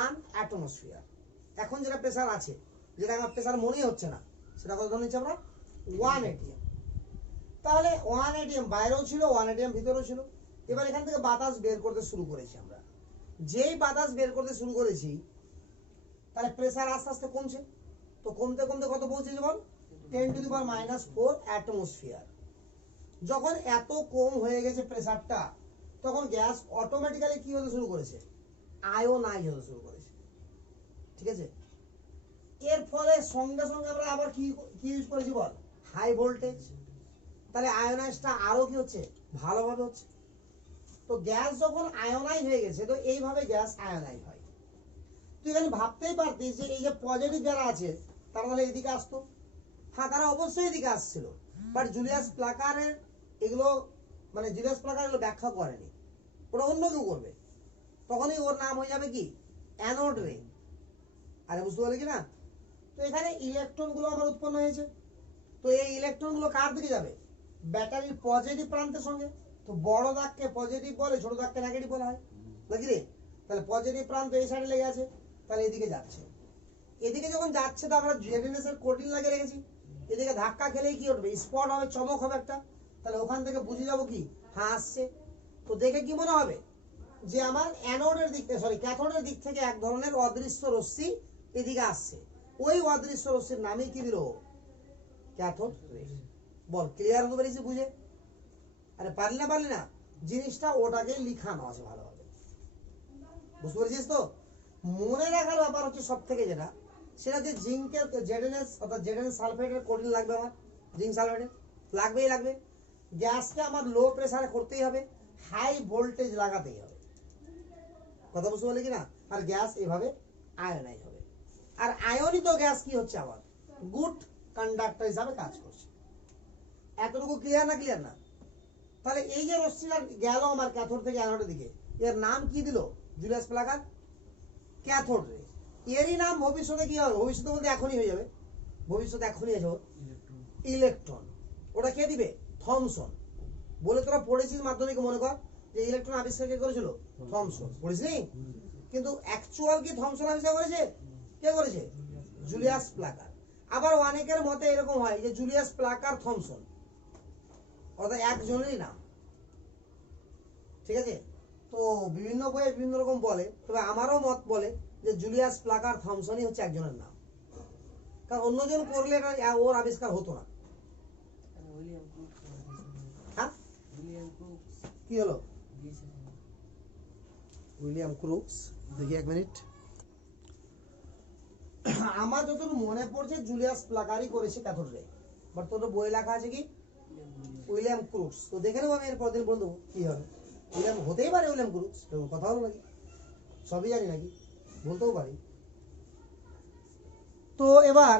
1 অ্যাটমসফিয়ার এখন যেটা প্রেসার আছে যেটা আমার প্রেসার মনেই হচ্ছে না সেটা কত ধরে নিচ্ছি আমরা 1 এটিএম তাহলে 1 এটিএম বাইরেও ছিল 1 এটিএম ভিতরেও ছিল এবার এখান থেকে বাতাস বের করতে শুরু করেছি আমরা যেই বাতাস বের করতে শুরু করেছি তাহলে প্রেসার আস্তে আস্তে কমছে তো কমতে কমতে কত পৌঁছেছে বল 10 টু দি পাওয়ার -4 অ্যাটমসফিয়ার যখন এত কম হয়ে গেছে প্রেসারটা তখন গ্যাস অটোমেটিক্যালি কি হতে শুরু করেছে আয়োনাইজ হতে শুরু করেছে ঠিক আছে এর ফলে সঙ্গে সঙ্গে আমরা আবার কি ইউজ করেছি বল হাই ভোল্টেজ তাহলে আয়োনাইজটা আরো কি হচ্ছে ভালোভাবে হচ্ছে তো গ্যাস যখন আয়োনাইজ হয়ে গেছে তো এইভাবে গ্যাস আয়োনাইজ হয় তুই এখানে ভাবতেই পারতিস যে এই যে পজিটিভ যারা আছে তারা তাহলে এদিকে আসতো হ্যাঁ তারা অবশ্যই এদিকে আসছিল বাট জুলিয়াস প্লাকারের এগুলো মানে জুলিয়াস প্লাকার এগুলো ব্যাখ্যা করেনি ওটা অন্য কেউ করবে তখনই ওর নাম হয়ে যাবে কি অ্যানোড রে আরে বুঝতে পারলি কি না তো এখানে ইলেকট্রন গুলো আমার উৎপন্ন হয়েছে তো এই ইলেকট্রন গুলো কার দিকে যাবে ব্যাটারির পজিটিভ প্রান্তের সঙ্গে তো বড় দাগকে পজিটিভ বলে ছোট দাগকে নেগেটিভ বলা হয় নাকি রে তাহলে পজিটিভ প্রান্ত এই সাইডে লেগে আছে তাহলে এদিকে যাচ্ছে এদিকে যখন যাচ্ছে তো আমরা জেডিএনএস এর কোটিন লাগিয়ে রেখেছি এদিকে ধাক্কা খেলেই কি উঠবে স্পট হবে চমক হবে একটা তাহলে ওখান থেকে বুঝে যাবো কি হ্যাঁ আসছে তো দেখে কি মনে হবে যে আমার অ্যানোডের দিক থেকে সরি ক্যাথোডের দিক থেকে এক ধরনের অদৃশ্য রশ্মি এদিকে আসছে ওই অদৃশ্য রশ্মির নামই কি দিল ক্যাথোড রে বল ক্লিয়ার হতে পেরেছি বুঝে আরে পারলি না জিনিসটা ওটাকে লিখানো আছে ভালোভাবে বুঝতে পেরেছিস তো মনে রাখার ব্যাপার হচ্ছে সব থেকে যেটা সেটা যে জিঙ্কের জেডএনএস অর্থাৎ জেডএনএস সালফেটের কোটিন লাগবে আমার জিঙ্ক সালফেটের লাগবে গ্যাসকে আমার লো প্রেসারে করতেই হবে হাই ভোল্টেজ লাগাতেই হবে কথা বুঝতে পারলি কিনা আর গ্যাস এভাবে আয়নাইজ হবে আর আয়নিত গ্যাস কি হচ্ছে আমার গুড কন্ডাক্টর হিসাবে কাজ করছে এতটুকু ক্লিয়ার না তাহলে এই যে রশ্মিটা গেল আমার ক্যাথোড থেকে অ্যানোডের দিকে এর নাম কি দিল জুলিয়াস প্লাকার ক্যাথোড রে এরই নাম ভবিষ্যতে কি হবে ভবিষ্যতে বলতে এখনই হয়ে যাবে ভবিষ্যতে এখনই হয়ে যাবে ইলেকট্রন ওটা কে দিবে থমসন বলে তোরা পড়েছিস মাধ্যমিকে মনে কর যে ইলেকট্রন আবিষ্কার কে করেছিল? থমসন। পড়িসনি? কিন্তু অ্যাকচুয়াল কি থমসন আবিষ্কার করেছে? কে করেছে? Julius plucker. আবার অনেকের মতে এরকম হয় যে জুলিয়াস প্লাকার থমসন, অর্থাৎ একজনেরই নাম। ঠিক আছে, তো বিভিন্ন বইয়ে বিভিন্ন রকম বলে, তবে আমারও মত বলে যে জুলিয়াস প্লাকার থমসনই হচ্ছে একজনের নাম, কারণ অন্যজন করলে এটা ওর আবিষ্কার হতো না। হ্যাঁ, কি হলো? উইলিয়াম ক্রুক্স, দেখি এক মিনিট। আমার যতটুকু মনে পড়ছে জুলিয়াস প্লাকারই করেছে ক্যাথোড রে, বাট তোর বই লেখা আছে কি উইলিয়াম ক্রুক্স। তো দেখে নেবো আমি এর পরদিন বলবো কি হবে। উইলিয়াম হতেই পারে, উইলিয়াম ক্রুক্স, কথা হলো নাকি? সবই জানি নাকি, বলতেও পারি। তো এবার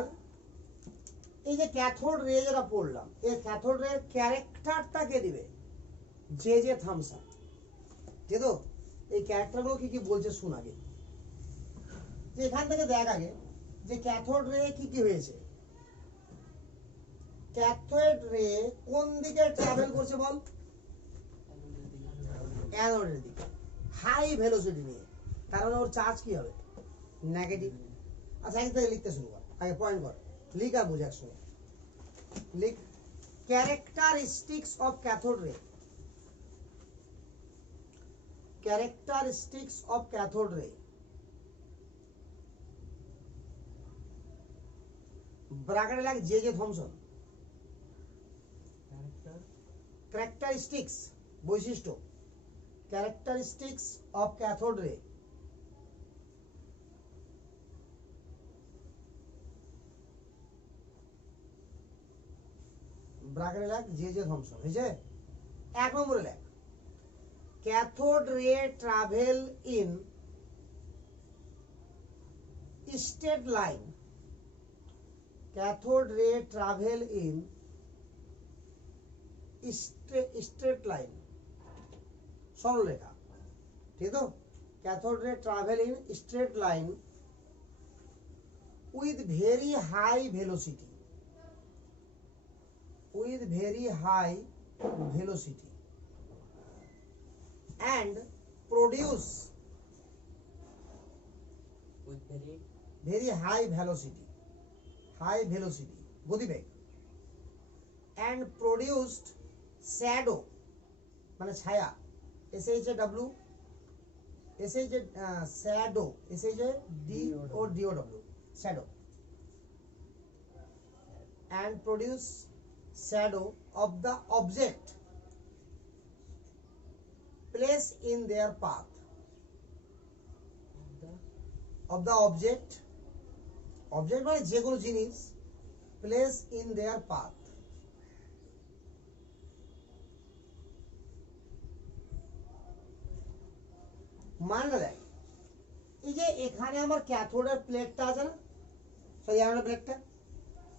এই যে ক্যাথোড রে যেটা পড়লাম, এই ক্যাথোড রে ক্যারেক্টারটা কে দিবে? J Thomson. ঠিক তো? এই ক্যারেক্টারগুলো কি কি বলছে শুন আগে। যে এখান থেকে দেখ আগে যে ক্যাথোড রে কি কি হয়েছে। ক্যাথোড রে কোন দিকে ট্রাভেল করছে বল? অ্যানোডের দিকে, হাই ভেলোসিটি নিয়ে, কারণ ওর চার্জ কি হবে? নেগেটিভ। আচ্ছা, এক থেকে লিখতে শুরু কর, আগে পয়েন্ট কর, লিখ আর বুঝ একসঙ্গে। লিখ characteristics of cathode ray. Characteristics of cathode ray. ব্র্যাকেটে লাগ জে থমসন। ক্যারেক্টারিস্টিক্স বৈশিষ্ট্য, ক্যারেক্টারিস্টিক্স অফ ক্যাথোড রে। ব্র্যাকেটে লাগ জে থমসন। হয়েছে? এক নম্বরে লেখ cathode ray travel in straight line. Cathode ray travel in straight line, সরল রেখা। ঠিক তো? cathode ray travel in straight line with very high velocity. With very high velocity. And produce with very high velocity, গতিবেগ, and produced shadow, মানে ছায়া, SHAW, shadow, SHADOW, shadow, and produce shadow of the object place in their path. Of the object মানে যে কোনো জিনিস, place in their path. মানে দেখ, এই যে এখানে আমার ক্যাথোডের প্লেটটা আছে না, সেই অ্যানোডের প্লেটটা,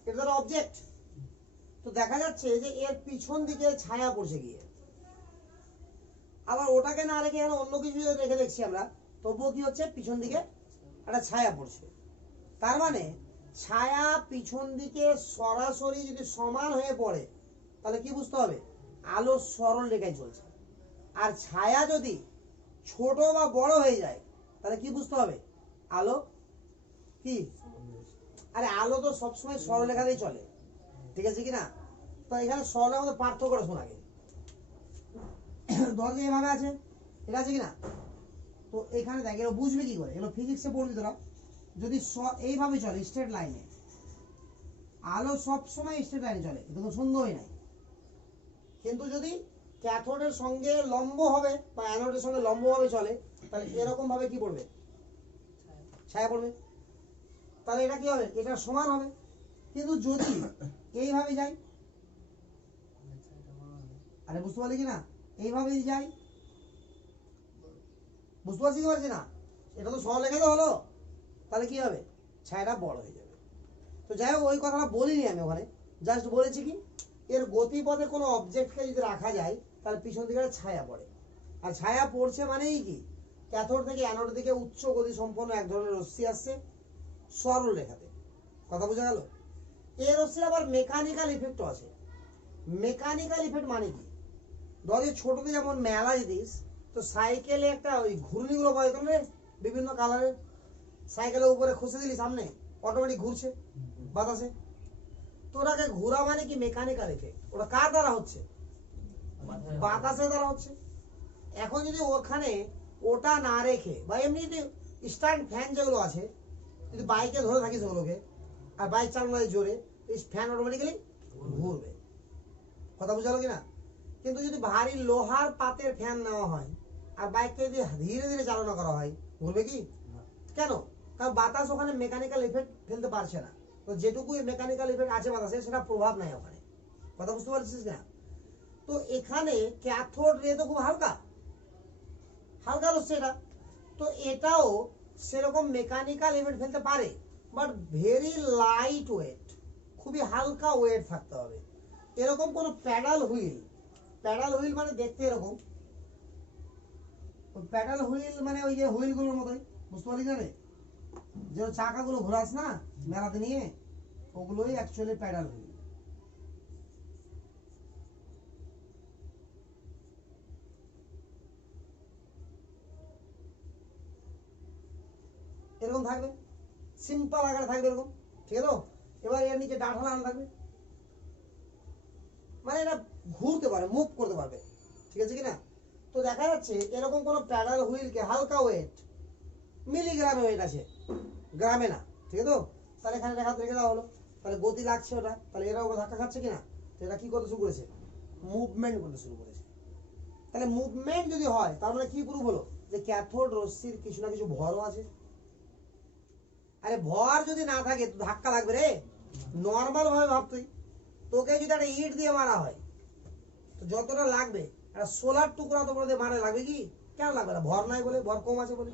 এটা তো অবজেক্ট। তো দেখা যাচ্ছে যে এর পিছন দিকে ছায়া পড়ছে গিয়ে, আবার ওটাকে না রেখে এখানে অন্য কিছু রেখে দেখছি আমরা, তবুও কি হচ্ছে? পিছন দিকে একটা ছায়া পড়ছে। তার মানে ছায়া পিছন দিকে সরাসরি যদি সমান হয়ে পড়ে তাহলে কি বুঝতে হবে? আলো সরল রেখায় চলছে। আর ছায়া যদি ছোট বা বড় হয়ে যায় তাহলে কি বুঝতে হবে? আলো কি? আরে আলো তো সবসময় সরল রেখাতেই চলে, ঠিক আছে কি না? তো এখানে সরলের মধ্যে পার্থক্য করে শোন আগে। দরজা এভাবে আছে, ঠিক আছে কিনা? তো এখানে দেখ, এগুলো বুঝবি কি করে? এগুলো ফিজিক্সে পড়বি তোরা। যদি এইভাবে চলে স্ট্রেট লাইনে, আলো সব সময় স্ট্রেট লাইনে চলে, এটা তো সন্দেহই নাই। কিন্তু যদি ক্যাথোডের সঙ্গে লম্ব হবে বা অ্যানোডের সঙ্গে লম্ব ভাবে চলে তাহলে এরকম ভাবে কি পড়বে? ছায়া পড়বে। তাহলে এটা কি হবে? এটা সমান হবে। কিন্তু যদি এইভাবে যাই, আরে বুঝতে পারলি কি না? এইভাবেই যাই, বুঝতে পারছি কি পারছি না? এটা তো সরল রেখাতে হলো, তাহলে কি হবে? ছায়াটা বড় হয়ে যাবে। তো যাই হোক, ওই কথাটা বলিনি আমি ওখানে, জাস্ট বলেছি কি এর গতিপথে কোনো অবজেক্টকে যদি রাখা যায় তাহলে পিছন দিকে ছায়া পড়ে। আর ছায়া পড়ছে মানেই কি? ক্যাথোড থেকে অ্যানোড দিকে উচ্চ গতি সম্পন্ন এক ধরনের রশ্মি আসছে সরল রেখাতে। কথা বোঝা গেল? এই রশ্মির আবার মেকানিক্যাল ইফেক্টও আছে। মেকানিক্যাল ইফেক্ট মানে কি? ধর ছোটতে যেমন মেলা যেতিস তো সাইকেলে একটা ওই ঘূর্ণিগুলো পাওয়া যেত না বিভিন্ন কালারের, সাইকেলের উপরে খুঁজে দিলি সামনে অটোমেটিক ঘুরছে বাতাসে। তো ওটাকে ঘোরা মানে কি মেকানিক্যাল এফেক্ট, ওটা কার দ্বারা হচ্ছে? বাতাসের দ্বারা হচ্ছে। এখন যদি ওখানে ওটা না রেখে বা এমনি যদি স্ট্যান্ড ফ্যান যেগুলো আছে যদি বাইকে ধরে থাকিস ওগুলোকে আর বাইক চালানো হয় জোরে, এই ফ্যান অটোমেটিক্যালি ঘুরবে। কথা বুঝালো কিনা? কিন্তু যদি ভারী লোহার পাতের ফ্যান নেওয়া হয় আর বাইককে যদি ধীরে ধীরে চালনা করা হয়, ঘুরবে কি? কেন? কারণ বাতাস ওখানে মেকানিক্যাল এফেক্ট ফেলতে পারছে না। তো যেটুকু মেকানিক্যাল এফেক্ট আছে বাতাসে সেটা প্রভাব নাই ওখানে। কথা বুঝতে পারছিস না? তো এখানে ক্যাথোড রে তো খুব হালকা হালকা হচ্ছে এটা, তো এটাও সেরকম মেকানিক্যাল এফেক্ট ফেলতে পারে, বাট ভেরি লাইট ওয়েট, খুবই হালকা ওয়েট থাকতে হবে। এরকম কোনো প্যাডাল হুইল মানে দেখতে এরকম, প্যাডাল হুইল মানে ওই যে হুইলগুলোর মতোই, বুঝতে পারলি না রে? যে চাকাগুলো ঘোরাস না মেলাতে নিয়ে, ওগুলোই অ্যাকচুয়ালি প্যাডাল হুইল। এরকম থাকবে, সিম্পল আকারে থাকবে এরকম, ঠিক আছে? এবার এর নিচে ডাঁটা লাগানো থাকবে, মানে এটা ঘুরতে পারে, মুভ করতে পারবে, ঠিক আছে কিনা? তো দেখা যাচ্ছে এরকম কোনো প্যাডাল হুইলকে হালকা ওয়েট, মিলিগ্রামে ওয়েট আছে, গ্রামে না, ঠিক আছে? তো তাহলে এখানে রেখা রেখে দেওয়া হলো, তাহলে গতি লাগছে ওটা, তাহলে এরা ওপর ধাক্কা খাচ্ছে কিনা? তো এটা কি করতে শুরু করেছে? মুভমেন্ট করতে শুরু করেছে। তাহলে মুভমেন্ট যদি হয় তার মানে কি প্রুফ হলো? যে ক্যাথোড রশ্মির কিছু না কিছু ভরও আছে। আরে ভর যদি না থাকে তো ধাক্কা লাগবে রে, নর্মাল ভাবে ভাব তুই, তোকে যদি একটা ইট দিয়ে মারা হয় তো যতটা লাগবে, একটা সোলার টুকরা তো দিয়ে মারা লাগবে কি? কেন লাগবে না? ভর নাই বলে, ভর কম আছে বলে।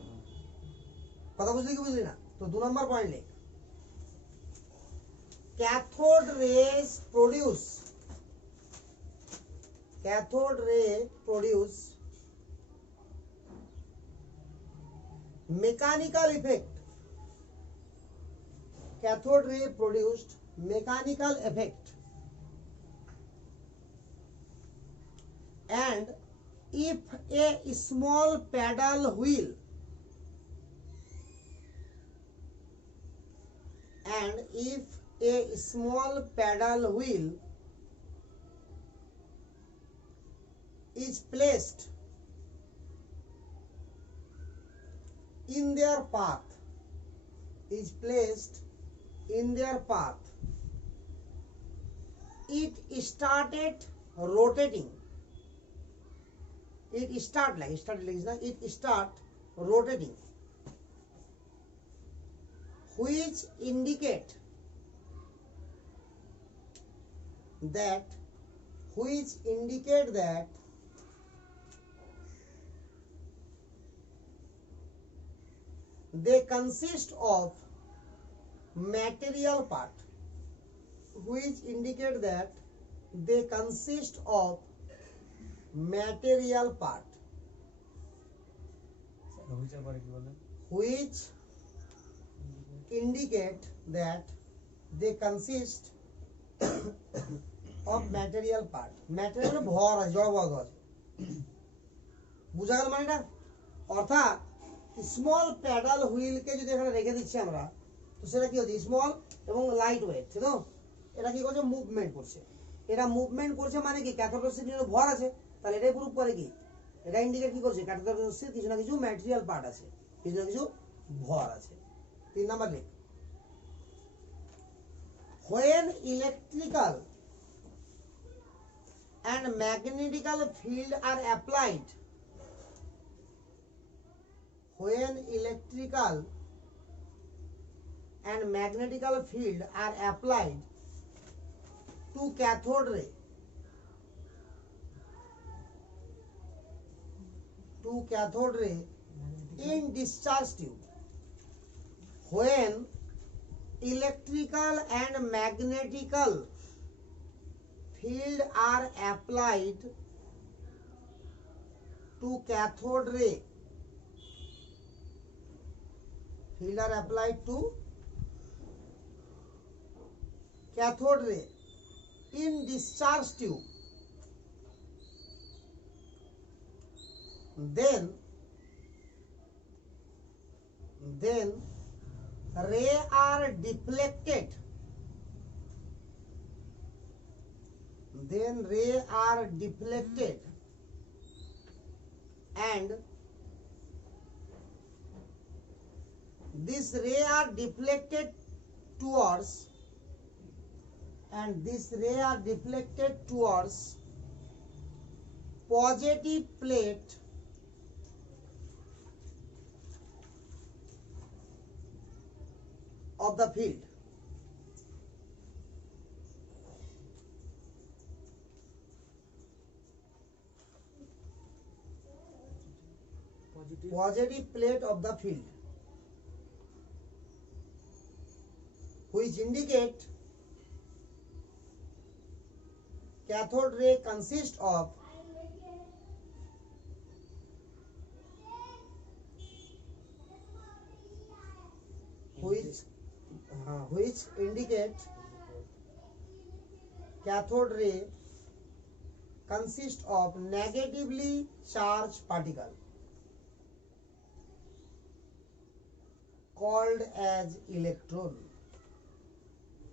কথা বুঝলি কি বুঝলি না? তো 2 নম্বর পয়েন্ট লেখ, cathode ray produce mechanical effect. Cathode ray produced mechanical effect, and if a small paddle wheel is placed in their path, it started rotating, it start rotating, which indicate that they consist of material part, which indicate that they consist of material part. material মানে ভর আছে, জড় পদার্থ আছে, বুঝা গেল মানেটা? অর্থাৎ স্মল প্যাডাল হুইলকে যদি এখানে রেখে দিচ্ছি আমরা, তো সেটা কি হচ্ছে? স্মল এবং লাইট ওয়েট, ঠিক আছে? এটা কি করছে? মুভমেন্ট করছে। এটা মুভমেন্ট করছে মানে কি? ক্যাথোড রশ্মির জন্য ভর আছে, তাহলে এটাই প্রুফ করে কি? এটা ইন্ডিকেট কি করছে? ক্যাথোড রশ্মির কিছু না কিছু ম্যাটেরিয়াল পার্ট আছে, কিছু না কিছু ভর আছে। 3 নাম্বার লেখ, when electrical and magnetical field are applied, to cathode ray, in discharge tube, when electrical and magnetical field are applied to cathode ray, in discharge tube, then ray are deflected, and this ray are deflected towards positive plate of the field. Positive plate of the field, which indicate cathode ray consists of which indicate cathode ray consists of negatively charged particle called as electron.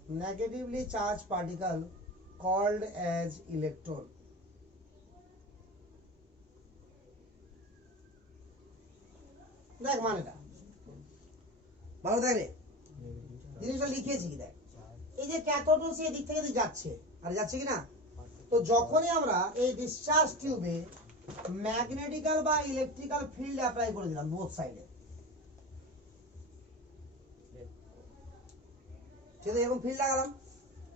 Negatively charged particle called as electron. দেখ মানেটা ভালো দেখ রে, জিনিসটা লিখেছি কি দেখ, এই যে ক্যাথোড হচ্ছে এদিক থেকে যাচ্ছে আর যাচ্ছে কি না, তো যখনই আমরা এই ডিসচার্জ টিউবে ম্যাগনেটিক্যাল বা ইলেকট্রিক্যাল ফিল্ড অ্যাপ্লাই করে দিলাম বোথ সাইডে, সেটা এরকম ফিল্ড লাগালাম,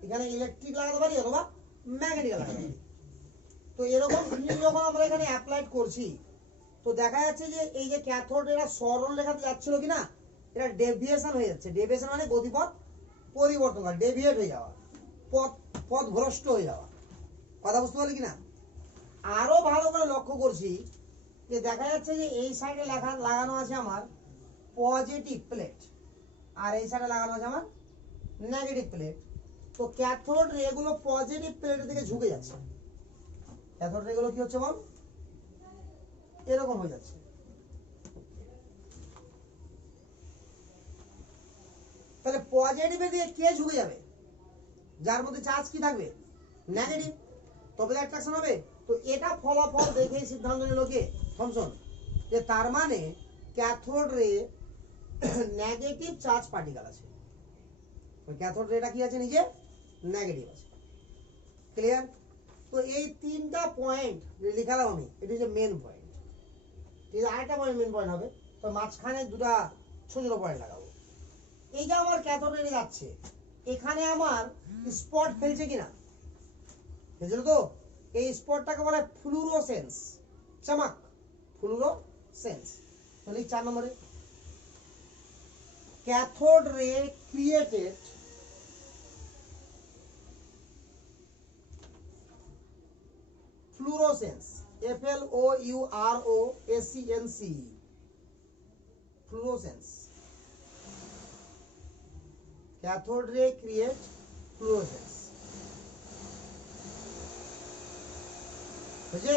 এখানে ইলেকট্রিক লাগাতে পারি অথবা ম্যাগনেটিক্যাল লাগাতে পারি, তো এরকম ফিল্ড যখন আমরা এখানে অ্যাপ্লাই করছি, তো দেখা যাচ্ছে যে এই যে ক্যাথোড এরা সরল রেখাতে যাচ্ছিল কিনা, এটা ডেভিয়েশন হয়ে যাচ্ছে। ডেভিয়েশন মানে গতিপথ পরিবর্তন করা, ডেভিয়েট হয়ে যাওয়া, পথ ভ্রষ্ট হয়ে যাওয়া। কথা বুঝতে পারলি কিনা? আরো ভালো করে লক্ষ্য করছি যে দেখা যাচ্ছে যে এই সাইডে লাগানো আছে আমার পজিটিভ প্লেট, আর এই সাইডে লাগানো আছে আমার নেগেটিভ প্লেট। তো ক্যাথোড রে গুলো পজিটিভ প্লেটের দিকে ঝুঁকে যাচ্ছে। ক্যাথোড রে গুলো কি হচ্ছে বল, এরকম হয়ে যাচ্ছে। তাহলে পজিটিভের দিকে কে ঝুঁকে যাবে? যার মধ্যে চার্জ কি থাকবে, নেগেটিভ, তবে অ্যাট্রাকশন হবে। তো এটা ফলাফল দেখে সিদ্ধান্ত নিল কে, থমসন, যে তার মানে cathode ray negative charge particle আছে। ক্যাথোড রেটা কি আছে, নিজে নেগেটিভ আছে। ক্লিয়ার? তো এই তিনটা পয়েন্ট লিখালাম আমি, এটা হচ্ছে মেন পয়েন্ট। ঠিক আছে, আরেকটা পয়েন্ট মেন পয়েন্ট হবে, তো মাঝখানে দুটা ছোট ছোট পয়েন্ট লাগাবো। এই যে আমার ক্যাথোড রে যাচ্ছে, এখানে আমার স্পট ফেলছে কিনা, ফেলছিল তো, এই স্পটটাকে বলা হয় ফ্লুরোসেন্স, চমক, ফ্লুরোসেন্স। তাহলে 4 নম্বরে cathode ray created fluorescence, fluorescence, fluorescence, cathode ray create fluorescence, বুঝলে?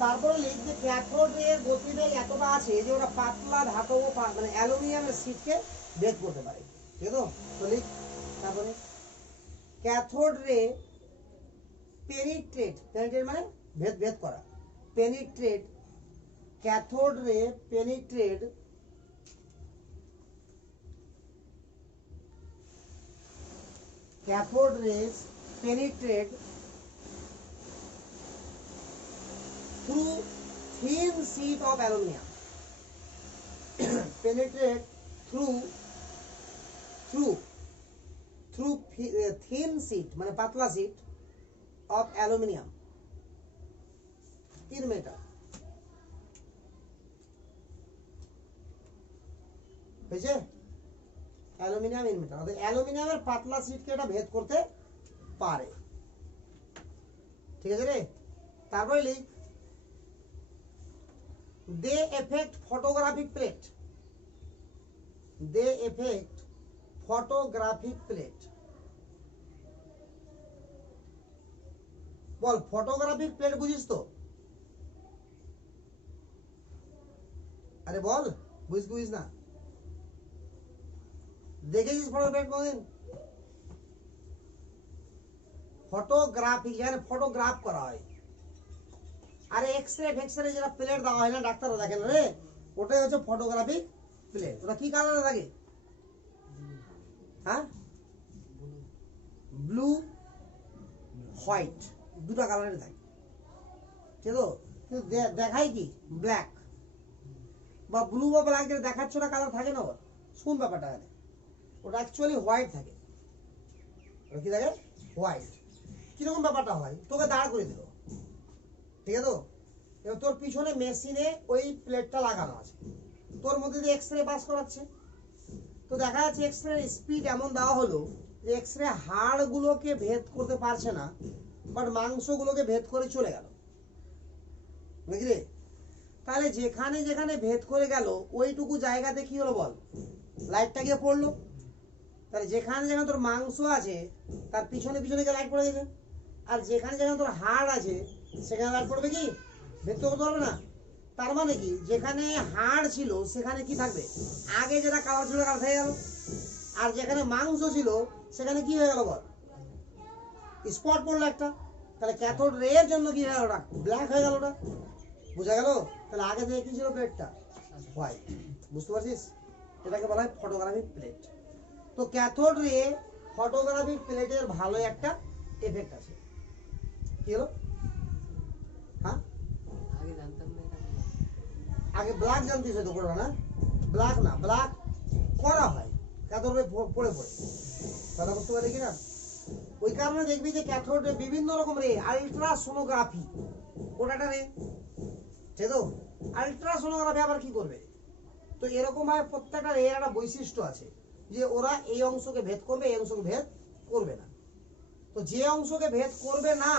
তারপরে লিখ যে ক্যাথোড রে গতিবেগ এতটা আছে যে ওরা পাতলা ধাতব মানে অ্যালুমিনিয়ামের শীটকে ভেদ করতে পারে। ঠিক আছে, তো লিখ তারপরে ক্যাথোড রে পেনিট্রেট, পেনিট্রেট মানে ভেদ করা, penetrate, cathode ray penetrate cathode rays penetrate through thin sheet of aluminum. Penetrate through thin sheet মানে পাতলা sheet of aluminum in metal. বুঝছে? অ্যালুমিনিয়াম ইন মেটাল, অর্থাৎ অ্যালুমিনিয়ামের পাতলা শীটকে এটা ভেদ করতে পারে। ঠিক আছে রে? তারপরে লিখ দে এফেক্ট ফটোগ্রাফিক প্লেট, দে এফেক্ট ফটোগ্রাফিক প্লেট বল ফটোগ্রাফিক প্লেট বুঝিস তো? আরে বল, বুঝিস না? দেখেছিস ফটোগ্রাফিক কোনদিন? ফটোগ্রাফি যেখানে ফটোগ্রাফ করা হয়, আরে এক্সরে ফেক্সরে যেটা প্লেট দেওয়া হয় না, ডাক্তাররা দেখেন রে, ওটাই হচ্ছে ফটোগ্রাফিক প্লেট। ওটা কি কালারে থাকে? হ্যাঁ, ব্লু হোয়াইট দুটা কালারে থাকে, ঠিক তো? কিন্তু দেখাই কি ব্ল্যাক বা ব্লু বা ব্ল্যাক, যেটা দেখাচ্ছে ওটা কালার থাকে না। ওর শুন ব্যাপারটা, ওটা অ্যাকচুয়ালি হোয়াইট থাকে। ওটা কি থাকে? হোয়াইট। কিরকম ব্যাপারটা হয়, তোকে দাঁড় করে দিল, ঠিক আছে তো? এবার তোর পিছনে মেশিনে ওই প্লেটটা লাগানো আছে, তোর মধ্যে দিয়ে এক্স রে পাস করাচ্ছে। তো দেখা যাচ্ছে এক্স রে স্পিড এমন দেওয়া হলো যে এক্স রে হাড়গুলোকে ভেদ করতে পারছে না, বাট মাংসগুলোকে ভেদ করে চলে গেল, বুঝলি? তাহলে যেখানে যেখানে ভেদ করে গেল ওইটুকু জায়গাতে কি হলো বল? লাইটটা গিয়ে পড়লো। তাহলে যেখানে যেখানে তোর মাংস আছে তার পিছনে পিছনে গিয়ে লাইট পড়ে গেছে, আর যেখানে যেখানে তোর হাড় আছে সেখানে লাইট পড়বে কি? ভেদ করতে পারবে না। তার মানে কি, যেখানে হাড় ছিল সেখানে কি থাকবে? আগে যেটা কালার ছিল কালার হয়ে গেল, আর যেখানে মাংস ছিল সেখানে কি হয়ে গেল বল? স্পট পড়লো একটা। তাহলে ক্যাথোড রে এর জন্য কি হয়ে গেল? ওটা ব্ল্যাক হয়ে গেল। ওটা বুঝা গেল? তাহলে আগে থেকে কি ছিল প্লেটটা? হোয়াইট। বুঝতে পারছিস? এটাকে বলা হয় ফটোগ্রাফিক প্লেট। তো ক্যাথোড রে ফটোগ্রাফিক প্লেটের ভালো একটা এফেক্ট আছে। কি হলো? হ্যাঁ, আগে জানতাম না এটা। আগে ব্ল্যাক জানতিস হয়তো, করবে না? ব্ল্যাক না, ব্ল্যাক করা হয় ক্যাথোড রে পড়ে পড়ে। কথা বুঝতে পারলি কিনা? ওই কারণে দেখবি যে ক্যাথোড রে বিভিন্ন রকম রে, আলট্রাসোনোগ্রাফি ওটা রে, ঠিক তো? আলট্রাসোনোগ্রাফি আবার কি করবে? তো এরকম ভাবে প্রত্যেকটা রে একটা বৈশিষ্ট্য আছে যে ওরা এই অংশকে ভেদ করবে, এই অংশকে ভেদ করবে না। তো যে অংশকে ভেদ করবে না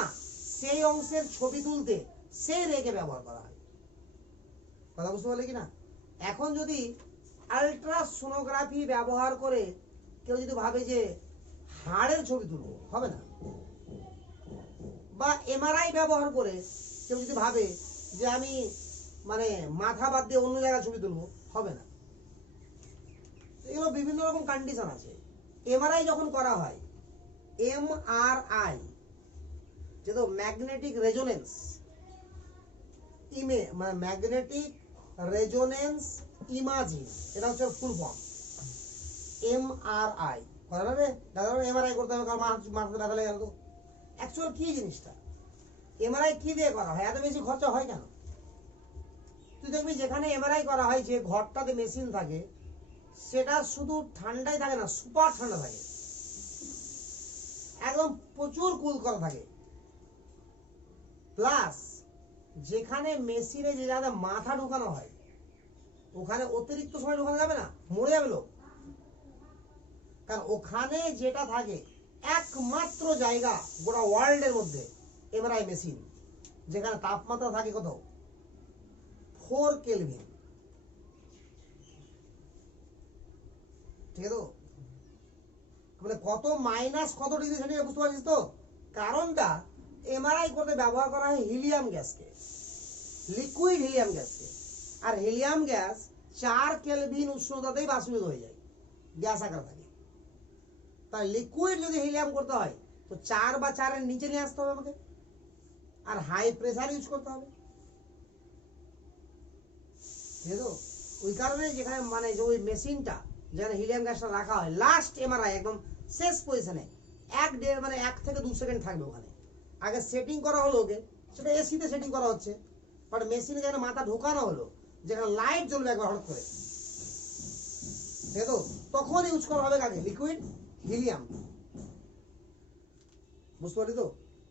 সেই অংশের ছবি তুলতে সেই রেকে ব্যবহার করা হয়। কথা বুঝতে পারলে কিনা? এখন যদি আলট্রাসোনোগ্রাফি ব্যবহার করে কেউ যদি ভাবে যে হাড়ের ছবি তুলবো, হবে না। বা এমআরআই ব্যবহার করে কেউ যদি ভাবে যে আমি মানে মাথা বাদ দিয়ে অন্য জায়গায় ছবি তুলবো, হবে না। এগুলো বিভিন্ন রকম কন্ডিশন আছে। এমআরআই যখন করা হয়, এমআরআই যেটা ম্যাগনেটিক রেজোনেন্স মানে ম্যাগনেটিক রেজোনেন্স ইমাজিং, এটা হচ্ছে ফুল ফর্ম এমআরআই। কথা না রে দাদা, এমআরআই করতে হবে কারণ মাথাতে ব্যথা লেগে গেল। তো অ্যাকচুয়াল কি জিনিসটা, এমআরআই কি দিয়ে করা হয়? এত বেশি খরচা হয় কেন? তুই দেখবি যেখানে এমআরআই করা হয়, যে ঘরটাতে মেশিন থাকে সেটা শুধু ঠান্ডাই থাকে না, সুপার ঠান্ডা থাকে, একদম প্রচুর কুল করা থাকে। প্লাস যেখানে মেশিনে যে জায়গায় মাথা ঢোকানো হয় ওখানে অতিরিক্ত সময় ঢোকানো যাবে না, মরে যাবে লোক। কারণ ওখানে যেটা থাকে একমাত্র জায়গা গোটা ওয়ার্ল্ডের মধ্যে এমআরআই মেশিন, যেখানে তাপমাত্রা থাকে কত? 4 কেলভিন, ঠিক আছে তো? মানে কত মাইনাস কত ডিগ্রি সেন্টিগ্রেড, বুঝতে পারছিস তো? কারণটা, এমআরআই করতে ব্যবহার করা হয় হিলিয়াম গ্যাসকে, লিকুইড হিলিয়াম গ্যাসকে। আর হিলিয়াম গ্যাস 4 কেলভিন উষ্ণতাতেই বাষ্পীভূত হয়ে যায়, গ্যাস আকার থাকে। তাই লিকুইড যদি হিলিয়াম করতে হয় তো 4 বা 4 এর নিচে নিয়ে আসতে হবে আমাকে, আর হাই প্রেসার ইউজ করতে হবে, ঠিক আছে তো? ওই কারণে যেখানে মানে যে ওই মেশিনটা যেখানে হিলিয়াম গ্যাসটা রাখা হয়, লাস্ট এমআরআই একদম শেষ পজিশনে 1 থেকে 2 সেকেন্ড থাকবে ওখানে। আগে সেটিং করা হলো ওকে, সেটা এসিতে সেটিং করা হচ্ছে, বাট মেশিনে যেখানে মাথা ঢোকানো হলো, যেখানে লাইট জ্বলবে একবার হঠাৎ করে, ঠিক আছে তো? তখন ইউজ করা হবে কাকে? Liquid helium. বুঝতে পারলি তো?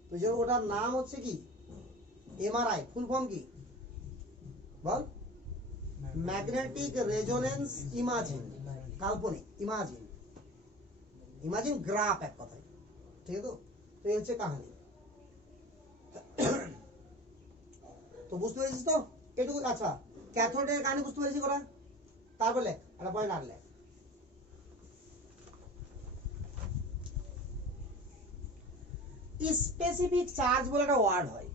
তো যে ওটার নাম হচ্ছে কি এমআরআই, ফুল ফর্ম কি বল? ম্যাগনেটিক রেজোনেন্স ইমাজিং, কাল্পনিক ইমাজিং, ইমাজিং গ্রাফ এক কথায়, ঠিক আছে তো? তো এই হচ্ছে কাহিনী। তো বুঝতে পেরেছিস তো এটুকু? আচ্ছা, ক্যাথোডের কাহিনী বুঝতে পেরেছি ওরা? তারপর লেখ একটা পয়েন্ট আর লেখ। স্পেসিফিক চার্জ বলে একটা ওয়ার্ড হয়,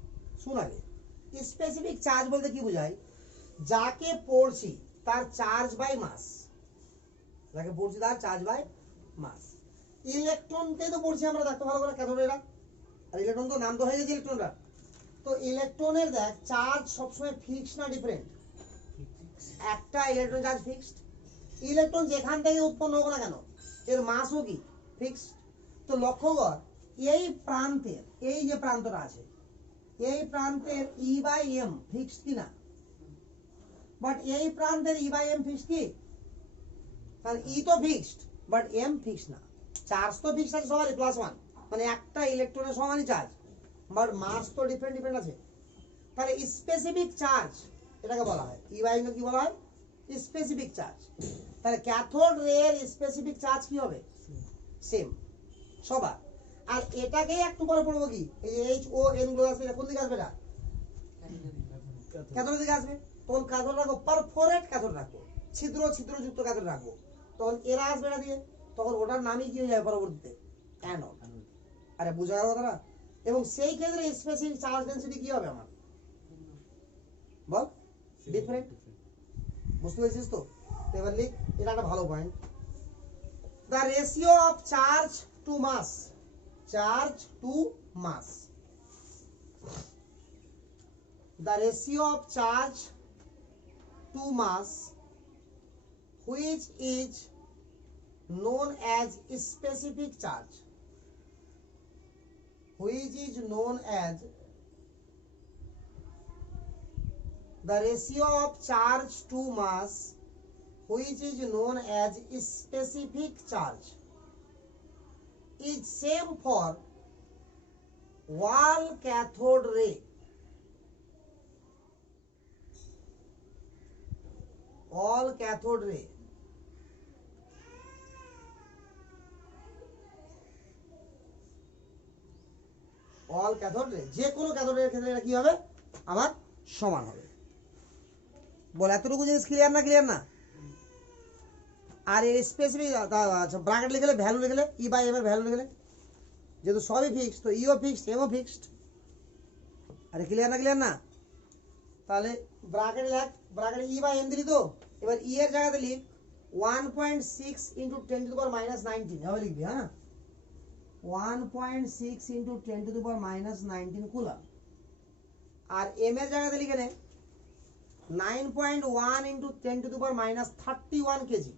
শুন আগে। স্পেসিফিক চার্জ বলতে কি বোঝায়? যাকে পড়ছি তার চার্জ বাই মাস, যাকে পড়ছি তার চার্জ বাই মাস। ইলেকট্রনকে তো পড়ছি আমরা, দেখতে ভালো করে ক্যাথোড এরা, আর ইলেকট্রন তো নাম তো হয়ে গেছে ইলেকট্রনরা। তো ইলেকট্রনের দেখ চার্জ সবসময় ফিক্সড না ডিফারেন্ট? একটা ইলেকট্রন চার্জ ফিক্সড। ইলেকট্রন যেখান থেকে উৎপন্ন হোক না কেন এর মাসও কি ফিক্সড। তো লক্ষ্য কর, এই প্রান্তের এই যে প্রান্তটা আছে, এই প্রান্তের ই বাই এম ফিক্সড কি না? বাট এই প্রান্তের ই বাই এম ফিক্সড কি? তাহলে ই তো ফিক্সড বাট এম ফিক্সড না। চার্জ তো ফিক্সড আছে সবারই +1, মানে একটা ইলেকট্রনের সমানই চার্জ, বাট মাস তো ডিফারেন্ট ডিফারেন্ট আছে। তাহলে স্পেসিফিক চার্জ এটাকে বলা হয়, ই বাই এম কে কি বলা হয়? Specific charge. তাহলে ক্যাথোড রের স্পেসিফিক চার্জ কি হবে? সেম সবার। আর এটাকেই একটু পরে পড়বো কি, এই যে এইচ ও এন গুলো আসবে, এটা কোন দিকে আসবে? এটা ক্যাথোডের দিকে আসবে। তখন ক্যাথোড রাখবো পারফোরেট ক্যাথোড রাখবো, ছিদ্র ছিদ্রযুক্ত ক্যাথোড রাখবো, তখন এরা আসবে এটা দিয়ে, তখন ওটার নামই কি হয়ে যাবে পরবর্তীতে? অ্যানোড। আরে বোঝা গেল কথাটা? এবং সেই ক্ষেত্রে স্পেসিফিক চার্জ ডেনসিটি কি হবে আমার? বল, ডিফারেন্ট। বুঝতে পেরেছিস তো? এবার লিখ, এটা একটা ভালো point. The ratio of charge to mass, charge to mass, the ratio of charge to mass which is known as specific charge, which is known as the ratio of charge to mass which is known as specific charge is same for all cathode ray, all cathode ray, all cathode ray, যে কোনো cathode রের ক্ষেত্রে এটা কি হবে? আমার সমান হবে। বল এতটুকু জিনিস ক্লিয়ার না? ক্লিয়ার না? আর এর স্পেসিফিক আচ্ছা ব্র্যাকেট লিখলে, ভ্যালু লিখলে, ই বাই এম এর ভ্যালু লিখলে, যেহেতু সবই ফিক্সড তো ইও ফিক্সড এমও ফিক্সড। আরে ক্লিয়ার না? ক্লিয়ার না? তাহলে ব্র্যাকেট লেখ, ব্র্যাকেটে ই বাই এম দিলি তো, এবার ই এর জায়গাতে লিখ 1.6 × 10⁻19 এভাবে লিখবি। হ্যাঁ, 1.6 × 10⁻19 কুলম। আর এম এর জায়গাতে লিখে নে 9.1 × 10⁻31 কেজি।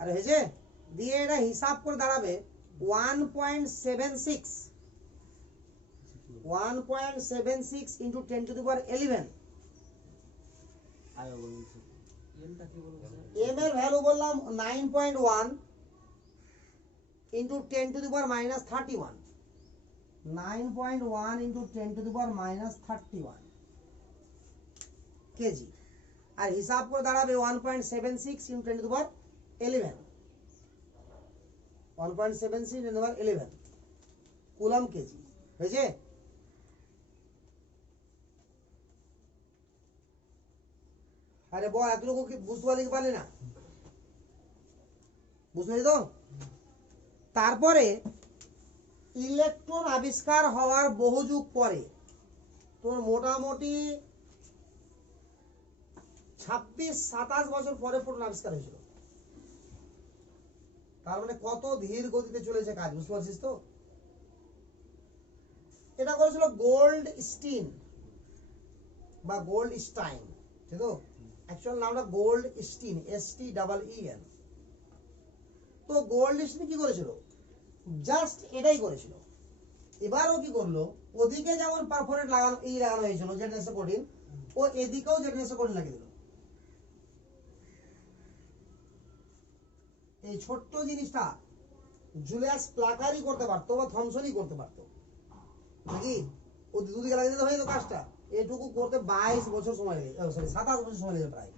আরে হয়েছে? দিয়ে এটা হিসাব করে দাঁড়াবে 1.76 × 10⁻11। এম এর ভ্যালু বললাম 9.1 × 10⁻31, 9.1 × 10⁻31 কেজি। আর হিসাব করে দাঁড়াবে 1.76 × 10⁻11, 1.76 × 10⁻11 কুলম কেজি। হয়েছে? আরে বল এতটুকু কি বুঝতে পারলি না? বুঝতে পেরেছি তো? তারপরে ইলেকট্রন আবিষ্কার হওয়ার বহু যুগ পরে, তোর মোটামুটি 26-27 বছর পরে ফোটন আবিষ্কার হয়েছিল। তার মানে কত ধীর গতিতে চলেছে কাজ, বুঝতে পারছিস তো? এটা করেছিল গোল্ড স্টিন বা গোল্ড স্টাইন, ঠিক তো? অ্যাকচুয়াল নামটা গোল্ড স্টিন, STEEN। তো গোল্ড স্টিন কি করেছিল? জাস্ট এটাই করেছিল। এবারও কি করলো, ওদিকে যেমন পারফোরেট লাগানো লাগানো হয়েছিল জেডনেসে কোটিন, ও এদিকেও জেডনেসে কোটিন লাগিয়ে দিল। এই ছোট্ট জিনিসটা জুলিয়াস প্লাকারই করতে পারতো বা থমসনই করতে পারতো নাকি? ও দুদিকে লাগিয়ে দিতে হয়তো কাজটা। এটুকু করতে 22 বছর সময় লেগে, সরি 27 বছর সময় লেগে প্রায়।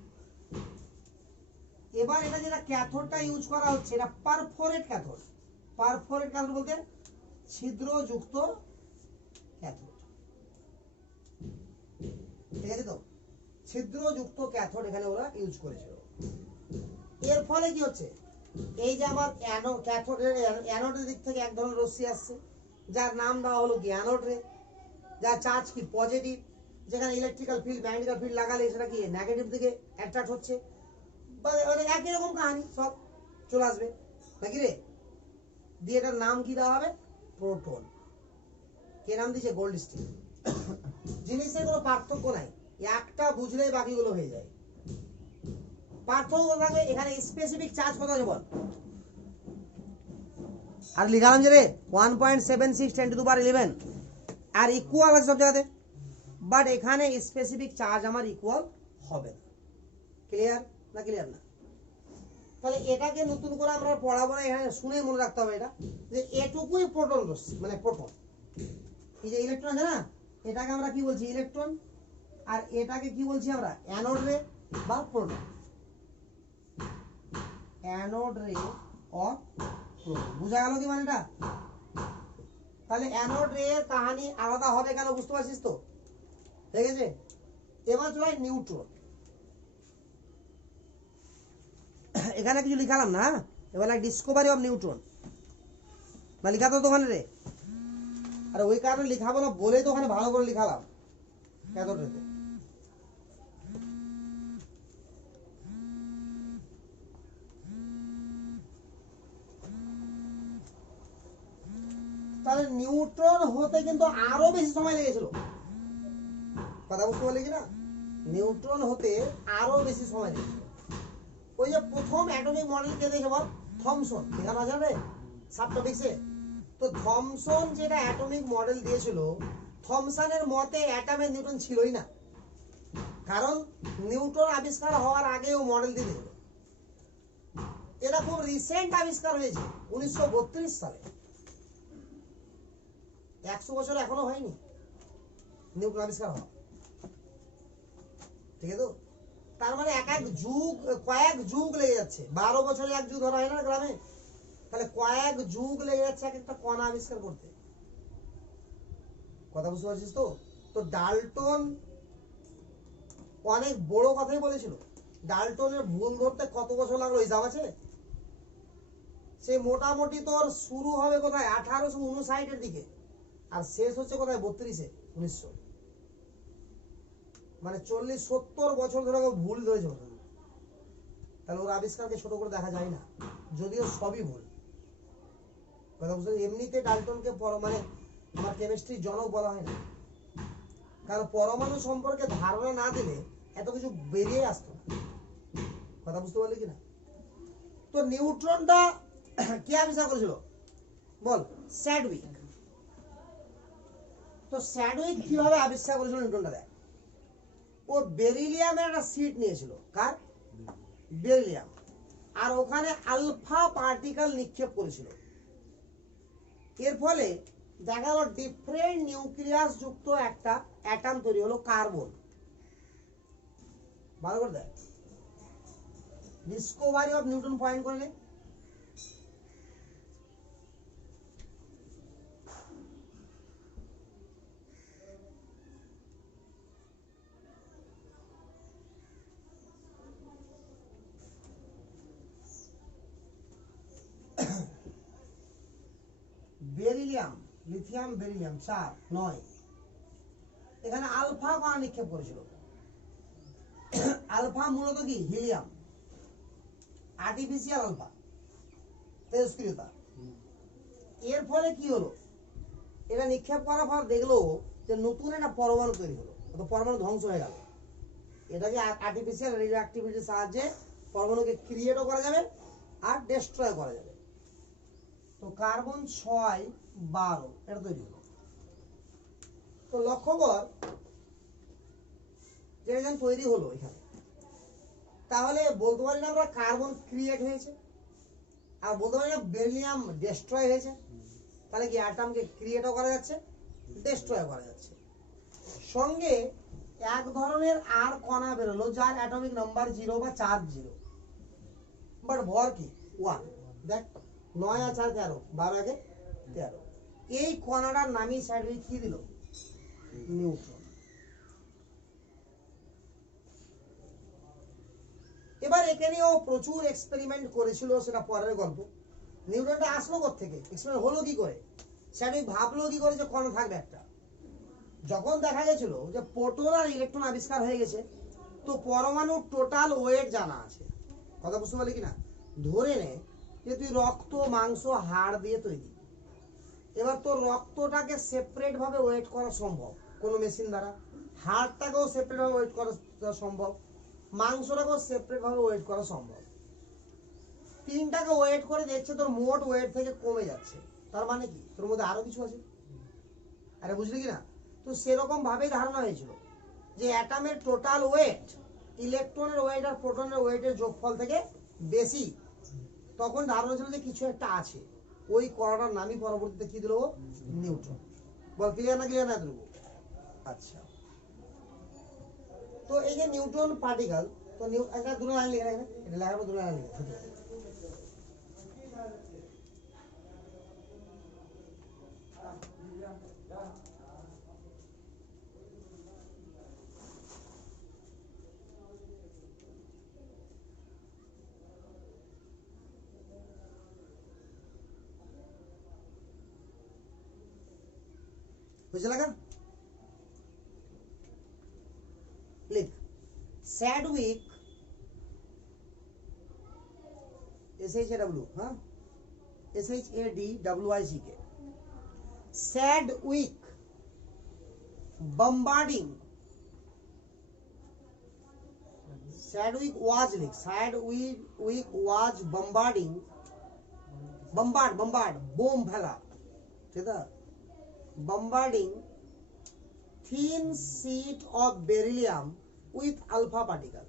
এবার এটা যেটা ক্যাথোডটা ইউজ করা হচ্ছে, এটা পারফোরেট ক্যাথোড। পারফোরেট ক্যাথোড বলতে ছিদ্রযুক্ত ক্যাথোড, ঠিক আছে তো? ছিদ্রযুক্ত ক্যাথোড এখানে ওরা ইউজ করেছিল। এর ফলে কি হচ্ছে, এই যে আমার অ্যানোডের দিক থেকে এক ধরনের রশ্মি আসছে, যার নাম দেওয়া হলো কি অ্যানোড রে, যার চার্জ কি পজিটিভ, যেখানে ইলেকট্রিক্যাল ফিল্ড ম্যাগনেটিক্যাল ফিল্ড লাগালে সেটা কি নেগেটিভ দিকে অ্যাট্রাক্ট হচ্ছে, মানে একই রকম কাহিনী সব চলে আসবে নাকি রে। দিয়ে এটার নাম কি দেওয়া হবে? প্রোটন। কে নাম দিয়েছে? গোল্ড স্টিন। জিনিসের কোনো পার্থক্য নাই, একটা বুঝলেই বাকিগুলো হয়ে যায়। পার্থক্য থাকবে এখানে স্পেসিফিক চার্জ কত আছে বল? আর লিখালাম যে রে 1.76 10⁻11 আর ইকুয়াল আছে সব জায়গাতে, বাট এখানে স্পেসিফিক চার্জ আমার ইকুয়াল হবে না। ক্লিয়ার না? ক্লিয়ার না? তাহলে এটাকে নতুন করে আমরা পড়াবো না, এখানে শুনে মনে রাখতে হবে এটা যে এটুকুই প্রোটন রশ্মি, মানে প্রোটন। এই যে ইলেকট্রন আছে না, এটাকে আমরা কি বলছি? ইলেকট্রন। আর এটাকে কি বলছি আমরা? অ্যানোড রে বা প্রোটন। অ্যানোড রে অর প্রোটন। বুঝা গেল কি মানেটা? তাহলে অ্যানোড রে এর কাহিনী আলাদা হবে কেন বুঝতে পারছিস তো? ঠিক আছে, এবার চলে নিউট্রন। এখানে কিছু লিখালাম না, এবার ডিসকভারি অফ নিউট্রন না লিখা তো ওখানে রে। আর ওই কারণে লিখাবো না বলেই তো ওখানে ভালো করে লিখালাম ক্যাথোডেতে। তাহলে নিউট্রন হতে কিন্তু আরো বেশি সময় লেগেছিল, কথা বুঝতে পারলে কিনা? নিউট্রন হতে আরো বেশি সময় লেগেছিল। ওই যে প্রথম অ্যাটমিক মডেল কে দেখে বল? থমসন। দেখা না জানে সাবটপিক্সে? তো থমসন যেটা অ্যাটমিক মডেল দিয়েছিল, থমসনের মতে অ্যাটমে নিউট্রন ছিলই না, কারণ নিউট্রন আবিষ্কার হওয়ার আগেও মডেল দিয়ে দিল। এটা খুব রিসেন্ট আবিষ্কার হয়েছে 1932 সালে, 100 বছর এখনো হয়নি নিউট্রন আবিষ্কার হওয়া। ঠিক আছে তো? তার মানে এক এক যুগ, কয়েক যুগ লেগে যাচ্ছে। 12 বছরে এক যুগ ধরা হয় না গ্রামে? তাহলে কয়েক যুগ লেগে যাচ্ছে এক একটা কণা আবিষ্কার করতে। কথা বুঝতে পারছিস তো? তো ডাল্টন অনেক বড় কথাই বলেছিল। ডাল্টনের ভুল ধরতে কত বছর লাগলো হিসাব আছে? সে মোটামুটি তোর শুরু হবে কোথায়? 1859 এর দিকে, আর শেষ হচ্ছে কোথায়? 32-এ 1900। মানে 40-70 বছর ধরে ভুল ধরেছে। তাহলে ওর আবিষ্কারকে ছোট করে দেখা যায় না, যদিও সবই ভুল। কথা বুঝতে? এমনিতে ডাল্টনকে মানে আমার কেমিস্ট্রি জনক বলা হয় না, কারণ পরমাণু সম্পর্কে ধারণা না দিলে এত কিছু বেরিয়ে আসতো না। কথা বুঝতে পারলি কিনা? তো নিউট্রনটা কে আবিষ্কার করেছিল বল? স্যাডউইক। তো স্যাডউইক কিভাবে আবিষ্কার করেছিল নিউট্রনটা? দেখ, ও বেরিলিয়ামের একটা সিট নিয়েছিল। কার? বেরিলিয়াম। আর ওখানে আলফা পার্টিকেল নিক্ষেপ করেছিল। এর ফলে দেখা গেল ডিফারেন্ট নিউক্লিয়াস যুক্ত একটা অ্যাটম তৈরি হলো, কার্বন। ভালো করে দেখ, ডিসকভারি অফ নিউটন পয়েন্ট করে নে। বেরিলিয়াম, লিথিয়াম, বেরিলিয়াম 4 9, এখানে আলফা কণা নিক্ষেপ করেছিল। আলফা মূলত কি? হিলিয়াম, আর্টিফিশিয়াল আলফা, তেজস্ক্রিয়তা। এর ফলে কি হলো? এটা নিক্ষেপ করার পর দেখলো যে নতুন একটা পরমাণু তৈরি হলো, তো পরমাণু ধ্বংস হয়ে গেল। এটাকে আর্টিফিশিয়াল রেডিও অ্যাক্টিভিটির সাহায্যে পরমাণুকে ক্রিয়েটও করা যাবে আর ডিস্ট্রয় করা যাবে। তো কার্বন 6 12 এটা তৈরি হলো। তো লক্ষ্য কর যে এটা তৈরি হলো এখানে, তাহলে বলতে পারি না আমরা কার্বন ক্রিয়েট হয়েছে, আর বলতে পারি না বেরিলিয়াম ডিস্ট্রয় হয়েছে। তাহলে কি অ্যাটমকে ক্রিয়েটও করা যাচ্ছে, ডিস্ট্রয় করা যাচ্ছে। সঙ্গে এক ধরনের আর কণা বেরোলো যার অ্যাটমিক নাম্বার 0 বা চার্জ 0, বাট ভর কি 1। দেখ 9 আর 4 13, 12 একে 13। এই কণাটার নামই স্যাডউইক কি দিল? নিউট্রন। এবার এখানেও প্রচুর এক্সপেরিমেন্ট করেছিল, সেটা পরের গল্প। নিউটনটা আসলো কোত্থেকে, এক্সপেরিমেন্ট হলো কি করে, সেটা ভাবলো কি করে যে কণা থাকবে একটা। যখন দেখা গেছিল যে প্রোটন আর ইলেকট্রন আবিষ্কার হয়ে গেছে, তো পরমাণুর টোটাল ওয়েট জানা আছে। কথা বুঝতে পারলি কিনা? ধরে নে যে তুই রক্ত মাংস হাড় দিয়ে তৈরি, এবার তোর রক্তটাকে সেপারেট ভাবে ওয়েট করা সম্ভব কোনো মেশিন দ্বারা, হাড়টাকেও সেপারেট ভাবে ওয়েট করা সম্ভব, মাংসটাকেও সেপারেট ভাবে ওয়েট করা সম্ভব। তিনটাকে ওয়েট করে দেখছে তোর মোট ওয়েট থেকে কমে যাচ্ছে, তার মানে কি তোর মধ্যে আরো কিছু আছে। আরে বুঝলি কিনা? তো সেরকম ভাবেই ধারণা হয়েছিল যে অ্যাটমের টোটাল ওয়েট ইলেকট্রনের ওয়েট আর প্রোটনের ওয়েটের যোগফল থেকে বেশি। তখন ধারণা ছিল যে কিছু একটা আছে, ওই কণাটার নামই পরবর্তীতে কি দিল, নিউট্রন। বল ক্লিয়ার না ক্লিয়ার না এতটুকু? আচ্ছা, তো এই যে নিউট্রন পার্টিকেল, তো একটা দুটো লাইন লিখে রাখবে, এটা লেখার দুটো লাইন লিখে বুঝে লাগা। লিখ স্যাডউইক, SHAW, हाँ SHADWICK, Sedgwick bombarding, Sedgwick was bombarding, bombard bomb ফেলা, ঠিক আছে, bombarding thin sheet of beryllium with alpha particle,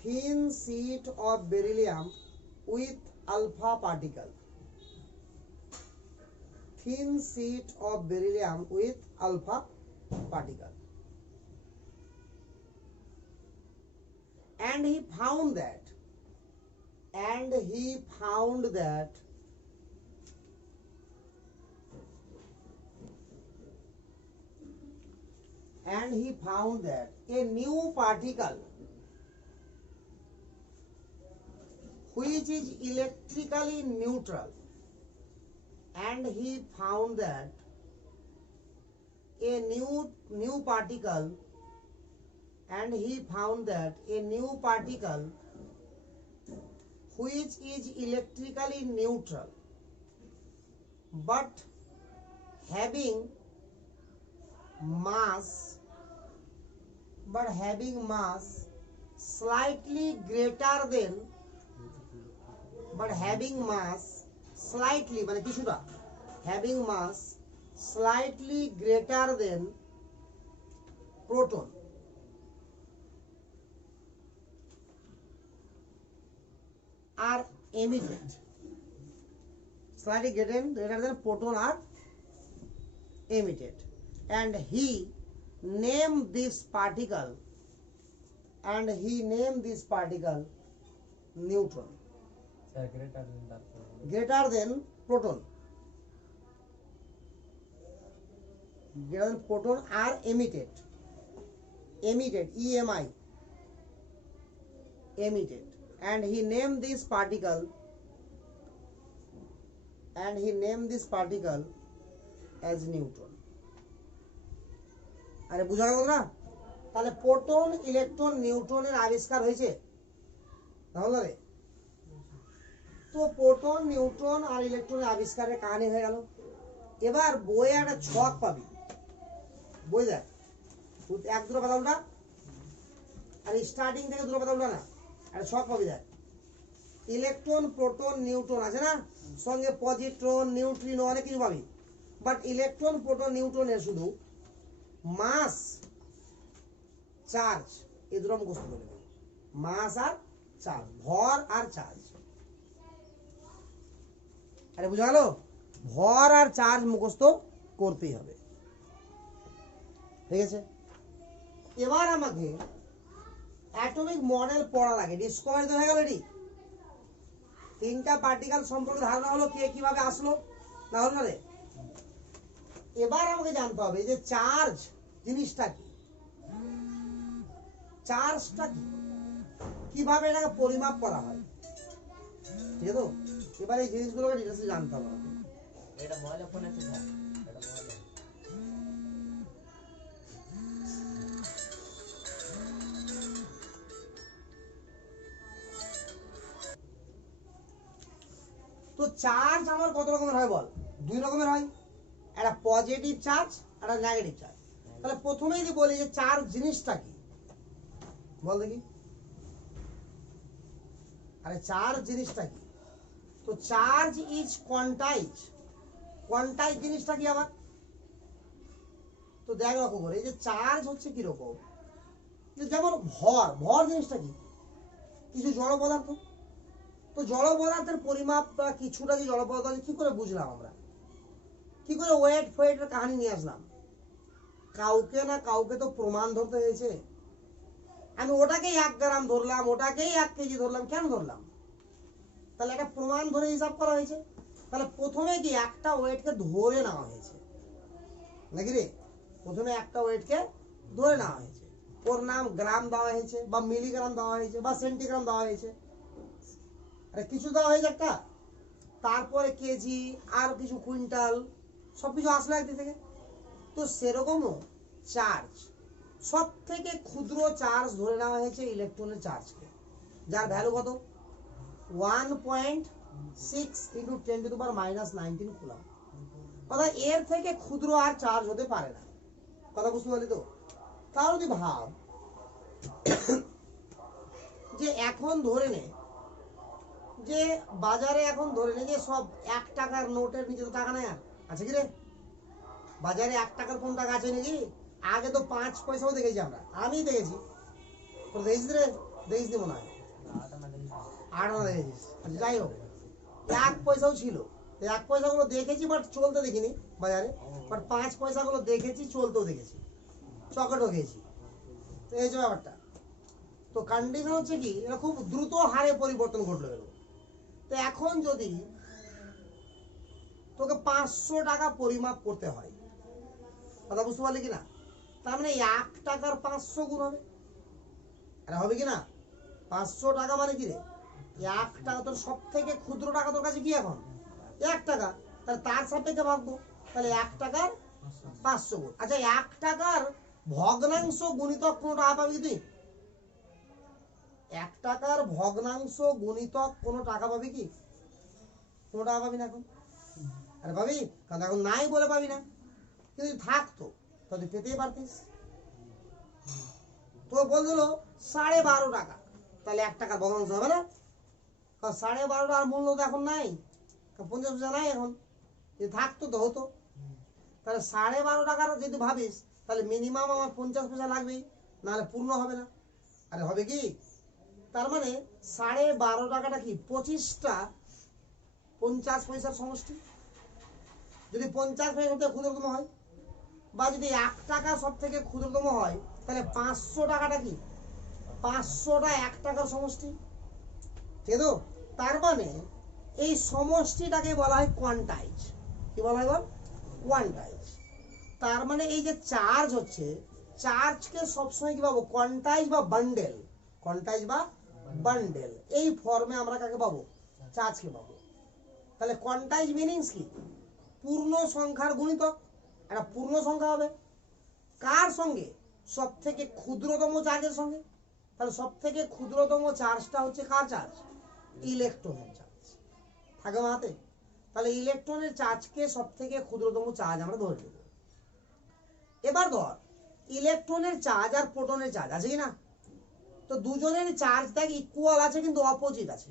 thin sheet of beryllium with alpha particle, thin sheet of beryllium with alpha particle, and he found that a new particle which is electrically neutral, and he found that a new particle which is electrically neutral but having mass slightly greater than, মানে কিছুটা, having mass slightly greater than proton, are emitted, slightly greater than proton are emitted, and he named this particle neutron, greater than proton are emitted, EMI, emitted, and he named this particle as neutron. আরে বুঝা গেল না? তাহলে proton electron নিউট্রনের আবিষ্কার হয়েছে, তাহলে তো proton neutron আর ইলেকট্রনের আবিষ্কারের কাহিনী হয়ে গেল। এবার বইয়ে একটা ছক পাবি, বই দেখ, এক দুটো পাতা উল্টা, আর স্টার্টিং থেকে দুটো পাতা উল্টা না, একটা ছক পাবি দেখ, ইলেকট্রন প্রোটন নিউট্রন আছে না, সঙ্গে পজিট্রন নিউট্রিনো অনেক কিছু পাবি, বাট ইলেকট্রন প্রোটন নিউট্রনের শুধু মাস চার্জ এই দুটো মুখস্থ করে নেবে, মাস আর চার্জ, ভর আর চার্জ। আরে বুঝা গেল? ভর আর চার্জ মুখস্থ করতেই হবে, ঠিক আছে? এবার আমাকে অ্যাটমিক মডেল পড়ার আগে ডিসকভারি তো হয়ে গেল, রেডি, তিনটা পার্টিকেল সম্পর্কে ধারণা হলো, কে কিভাবে আসলো, না হলো না রে? এবার আমাকে জানতে হবে যে চার্জ জিনিসটা কি, চার্জটা কি। কিভাবে এটাকে পরিমাপ করা হয়, ঠিক আছে? তো এবার এই জিনিসগুলোকে ডিটেলসে জানতে হবে আমাকে। এটা মোবাইলে ফোন আছে স্যার, এটা মোবাইলে। তো চার্জ আমার কত রকমের হয় বল? দুই রকমের হয়, একটা পজিটিভ চার্জ, একটা নেগেটিভ চার্জ। তাহলে প্রথমেই যদি বলি যে চার্জ জিনিসটা কি, বল দেখি। আরে চার্জ জিনিসটা কি? তো চার্জ ইজ কোয়ান্টাইজ। কোয়ান্টাইজ জিনিসটা কি আবার? তো দেখ লক্ষ্য করে, এই যে চার্জ হচ্ছে কিরকম, যেমন ভর। ভর জিনিসটা কি? কিছু জড় পদার্থ। তো জড় পদার্থের পরিমাপ বা কিছুটা যে জড় পদার্থ কি করে বুঝলাম আমরা? কি করে ওয়েট ফোয়েটের কাহিনী নিয়ে আসলাম? কাউকে না কাউকে তো প্রমাণ ধরতে হয়েছে। আমি ওটাকেই 1 গ্রাম ধরলাম, ওটাকেই 1 কেজি ধরলাম, কেন ধরলাম? তাহলে একটা প্রমাণ ধরে হিসাব করা হয়েছে। তাহলে প্রথমে কি একটা ওয়েটকে ধরে নেওয়া হয়েছে নাকি রে? প্রথমে একটা ওয়েটকে ধরে নেওয়া হয়েছে, ওর নাম গ্রাম দেওয়া হয়েছে বা মিলিগ্রাম দেওয়া হয়েছে বা সেন্টিগ্রাম দেওয়া হয়েছে, আরে কিছু দেওয়া হয়েছে একটা। তারপরে কেজি, আর কিছু কুইন্টাল, সবকিছু আসলো একদিক থেকে। তো সেরকমও চার্জ, সব থেকে ক্ষুদ্র চার্জ ধরে নেওয়া হয়েছে ইলেকট্রনের চার্জকে, যার ভ্যালু কত? 1.6 ইন্টু 10⁻⁻19 কুলম। অর্থাৎ এর থেকে ক্ষুদ্র আর চার্জ হতে পারে না। কথা বুঝতে পারলি তো? তাহলে যদি ভাব যে এখন ধরে নে যে বাজারে এখন ধরে নে যে সব 1 টাকার নোটের নিচে তো টাকা নাই, আর আছে কি রে? বাজারে 1 টাকার কোন টাকা আছে নাকি? আগে তো 5 পয়সাও দেখেছি আমরা, আমি দেখেছি। তো দেখেছিস রে? দেখিস মনে হয়, আটা না দেখি। 8 আনা দেখেছিস। আচ্ছা, যাই হোক, 1 পয়সাও ছিল। 1 পয়সাগুলো দেখেছি বাট চলতে দেখিনি বাজারে, বাট 5 পয়সাগুলো দেখেছি, চলতেও দেখেছি, চকলেটও খেয়েছি। তো এই যে ব্যাপারটা, তো কন্ডিশন হচ্ছে কি, এটা খুব দ্রুত হারে পরিবর্তন ঘটলো এর। তো এখন যদি তোকে 500 টাকা পরিমাপ করতে হয়, কথা বুঝতে পারলি কিনা? তার মানে 1 টাকার 500 গুণ হবে, আরে হবে কিনা? 500 টাকা মানে কি রে? 1 টাকা। তোর সব থেকে ক্ষুদ্র টাকা তোর কাছে কি এখন? 1 টাকা। তাহলে তার সাপেক্ষে ভাগবো, তাহলে 1 টাকার 500 গুণ। আচ্ছা, 1 টাকার ভগ্নাংশ গুণিতক কোনো টাকা পাবি তুই? 1 টাকার ভগ্নাংশ গুণিতক কোনো টাকা পাবি কি? কোনো টাকা পাবি না এখন। আরে পাবি, কারণ এখন নাই বলে পাবি না। কিন্তু থাকতো তাহলে পেতেই পারতিস। তো বল দিল 12.5 টাকা, তাহলে 1 টাকার ভগ্নাংশ হবে না? কারণ 12.5 টাকার মূল্য তো এখন নাই, 50 পয়সা নাই এখন। যদি থাকতো তো হতো। তাহলে 12.5 টাকার যদি ভাবিস, তাহলে মিনিমাম আমার 50 পয়সা লাগবেই, নাহলে পূর্ণ হবে না। আরে হবে কি? তার মানে 12.5 টাকাটা কি 25টা 50 পয়সার সমষ্টি। যদি 50 পয়সা সবথেকে ক্ষুদ্রতম হয়, বা যদি 1 টাকা সব থেকে ক্ষুদ্রতম হয়, তাহলে 500 টাকাটা কি 500টা 1 টাকার সমষ্টি, ঠিক আছে? তার মানে এই সমষ্টিটাকে বলা হয় কোয়ান্টাইজ। কি বলা হয় বল? কোয়ান্টাইজ। তার মানে এই যে চার্জ হচ্ছে, চার্জকে সবসময় কি পাবো? কোয়ান্টাইজ বা বান্ডেল। কোয়ান্টাইজ বা বান্ডেল, এই ফর্মে আমরা কাকে পাবো? চার্জকে পাবো। তাহলে কোয়ান্টাইজ মিনিংস কি? পূর্ণ সংখ্যার গুণিতক। একটা পূর্ণ সংখ্যা হবে কার সঙ্গে? সব থেকে ক্ষুদ্রতম চার্জের সঙ্গে। তাহলে সব থেকে ক্ষুদ্রতম চার্জটা হচ্ছে কার চার্জ? ইলেকট্রনের চার্জ। থাকে মাতে? তাহলে ইলেকট্রনের চার্জকে সব থেকে ক্ষুদ্রতম চার্জ আমরা ধরে নেব। এবার ধর ইলেকট্রনের চার্জ আর প্রোটনের চার্জ আছে কি না? তো দুজনের চার্জ দেখ ইকুয়াল আছে কিন্তু অপোজিট আছে।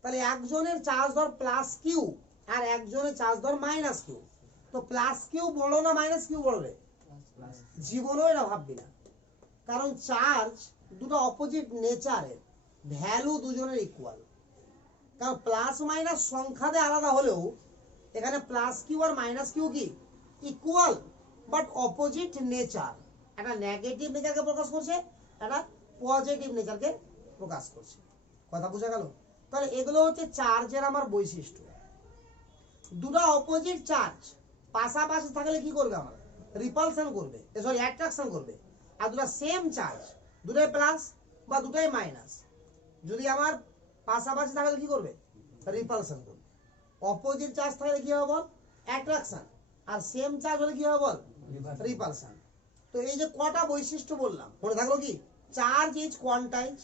তাহলে একজনের চার্জ ধর প্লাস কিউ আর একজনের চার্জ ধর মাইনাস কিউ। তো প্লাস কিউ বড় না মাইনাস কিউ বড় রে? জীবনও এটা ভাববি না, কারণ চার্জ দুটো অপোজিট নেচারের, ভ্যালু দুজনের ইকুয়াল। কারণ প্লাস মাইনাস সংখ্যাতে আলাদা হলেও এখানে plus Q R minus Q কি ইকুয়াল, বাট অপোজিট নেচার। একটা নেগেটিভ নেচারকে প্রকাশ করছে, একটা পজিটিভ নেচারকে প্রকাশ করছে। কথা বোঝা গেল? তাহলে এগুলো হচ্ছে চার্জের আমার বৈশিষ্ট্য। দুটো অপোজিট চার্জ পাশাপাশি থাকলে কি করবে? আমার রিপালশন করবে, সরি অ্যাট্রাকশন করবে। আর দুটো সেম চার্জ, দুটোই প্লাস, বা দুটাই মাইনাস, যদি আমার পাশাপাশি থাকে তো কি করবে? রিপালশন করবে। অপোজিট চার্জ থাকলে কি হবে বল? অ্যাট্রাকশন। আর সেম চার্জ হলে কি হবে বল? রিপালশন। তো এই যে কটা বৈশিষ্ট্য বললাম মনে থাকলো কি? চার্জ ইজ কোয়ান্টাইজ,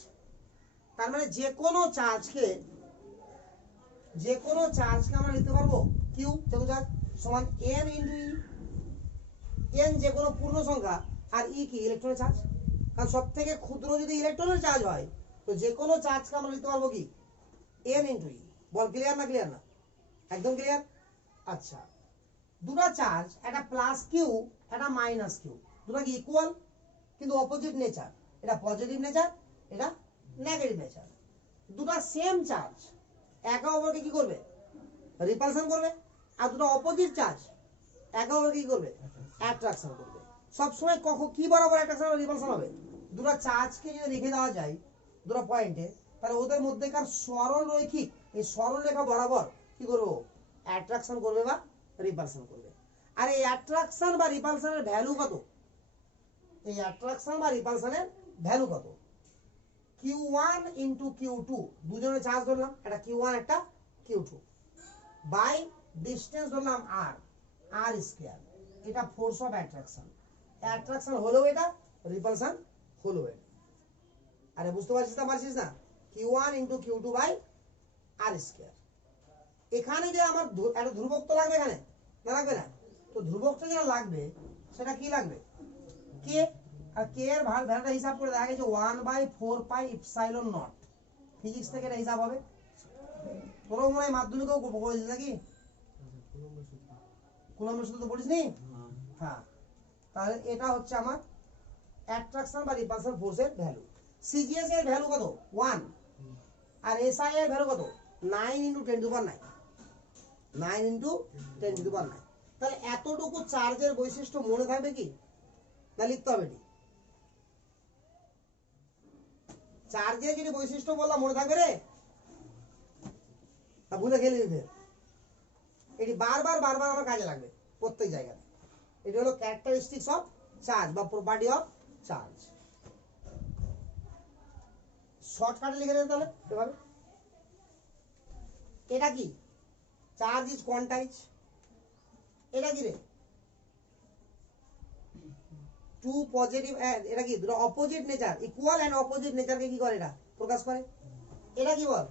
তার মানে যে কোনো চার্জকে আমরা লিখতে পারবো কিউ যেকোনো চার্জ সমান এন ইন্টু ই। এন যে কোনো পূর্ণ সংখ্যা আর ই কি ইলেকট্রনের চার্জ, কারণ সব থেকে ক্ষুদ্র যদি ইলেকট্রনের চার্জ হয় তো যে কোনো চার্জকে আমরা লিখতে পারবো কি? এন ইন্টু ই। বল ক্লিয়ার না? ক্লিয়ার না? একদম ক্লিয়ার। আচ্ছা, দুটো চার্জ, একটা প্লাস কিউ একটা মাইনাস কিউ, দুটো কি ইকুয়াল কিন্তু অপোজিট নেচার, এটা পজিটিভ নেচার এটা নেগেটিভ নেচার। দুটো সেম চার্জ একে অপরকে কি করবে? রিপালশন করবে। আর দুটো অপোজিট চার্জ একে অপরকে কি করবে? অ্যাট্রাকশন করবে। সবসময় কখন কি বরাবর অ্যাট্রাকশন আর রিপালশন হবে? দুটো চার্জকে যদি রেখে দেওয়া যায় দুটো পয়েন্টে, তাহলে ওদের মধ্যেকার সরল রৈখিক এই সরল রেখা বরাবর কি করবো? অ্যাট্রাকশন করবে বা রিপালশন করবে। আর এই অ্যাট্রাকশন বা রিপালশনের ভ্যালু কত? এই অ্যাট্রাকশন বা রিপালশনের ভ্যালু কত? Q1 ইন্টু Q2, দুজনের চার্জ ধরলাম, একটা Q1 একটা Q2, বাই ডিস্টেন্স ধরলাম R, R স্কয়ার। এটা ফোর্স অফ অ্যাট্রাকশন। অ্যাট্রাকশন হলো এটা, রিপালশন হলো এটা। আরে বুঝতে পারছিস না? পারছিস না? Q1 into Q2 by R square. এখানে যে আমার একটা ধ্রুবক তো লাগবে, এখানে না লাগবে না? তো ধ্রুবকটা যেটা লাগবে সেটা কি লাগবে? কে। আর কে এর ভ্যালুটা হিসাব করে দেখা গেছে 1/4 পাই ইপসাইলন নট। ফিজিক্স থেকে এটা হিসাব হবে। তোরও মনে হয় মাধ্যমিকেও পড়েছিস নাকি? কুলম্বের সূত্র তো পড়িসনি? হ্যাঁ, তাহলে এটা হচ্ছে আমার অ্যাট্রাকশন বা রিপালশন ফোর্সের ভ্যালু। সিজিএস এর ভ্যালু কত? 1। আর এসআই এর ভ্যালু কত? 9 × 10⁹। 9 × 10⁹। তাহলে এতটুকু চার্জের বৈশিষ্ট্য মনে থাকবে কি না লিখতে হবে? এটি চার্জের যদি বৈশিষ্ট্য বললাম মনে থাকবে রে, তা ভুলে গেলে এটি বারবার বারবার আমার কাজে লাগবে প্রত্যেক জায়গায়। এটি হলো ক্যারেক্টারিস্টিক্স অফ চার্জ বা প্রপার্টি অফ চার্জ। শর্টকাটে লিখে দেবে তাহলে এভাবে। এটা কি? Charge is quantize. এটা কি রে? টু পজিটিভ, এটা কি? দুটো opposite nature, equal and opposite নেচারকে কি করে? এটা প্রকাশ করে। এটা কি বল?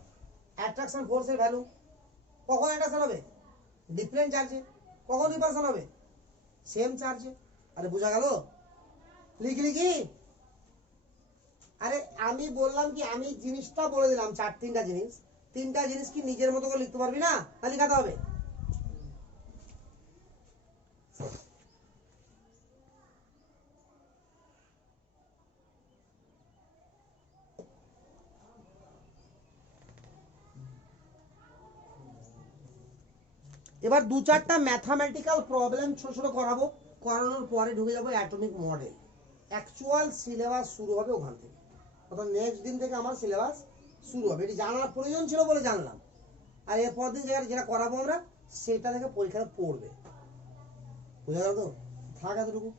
অ্যাট্রাকশন ফোর্সের ভ্যালু। কখন অ্যাট্রাকশন হবে? ডিফারেন্ট চার্জে। কখন রিপালশন হবে? সেম চার্জে। আরে বোঝা গেল? লিখলি কি? আরে আমি বললাম কি, আমি জিনিসটা বলে দিলাম, তিনটা জিনিস কি নিজের মতো করে লিখতে পারবি না? তা লিখাতে হবে। এবার দু চারটা ম্যাথামেটিক্যাল প্রবলেম ছোট ছোট করাবো, করানোর পরে ঢুকে যাবো অ্যাটমিক মডেল। অ্যাকচুয়াল সিলেবাস শুরু হবে ওখান থেকে, অর্থাৎ নেক্সট দিন থেকে আমার সিলেবাস শুরু হবে। এটি জানার প্রয়োজন ছিল বলে জানলাম। আর এরপর দিন যেটা করাবো আমরা সেটা থেকে পরীক্ষাটা পড়বে। বুঝা গেল তো? থাক এতটুকু।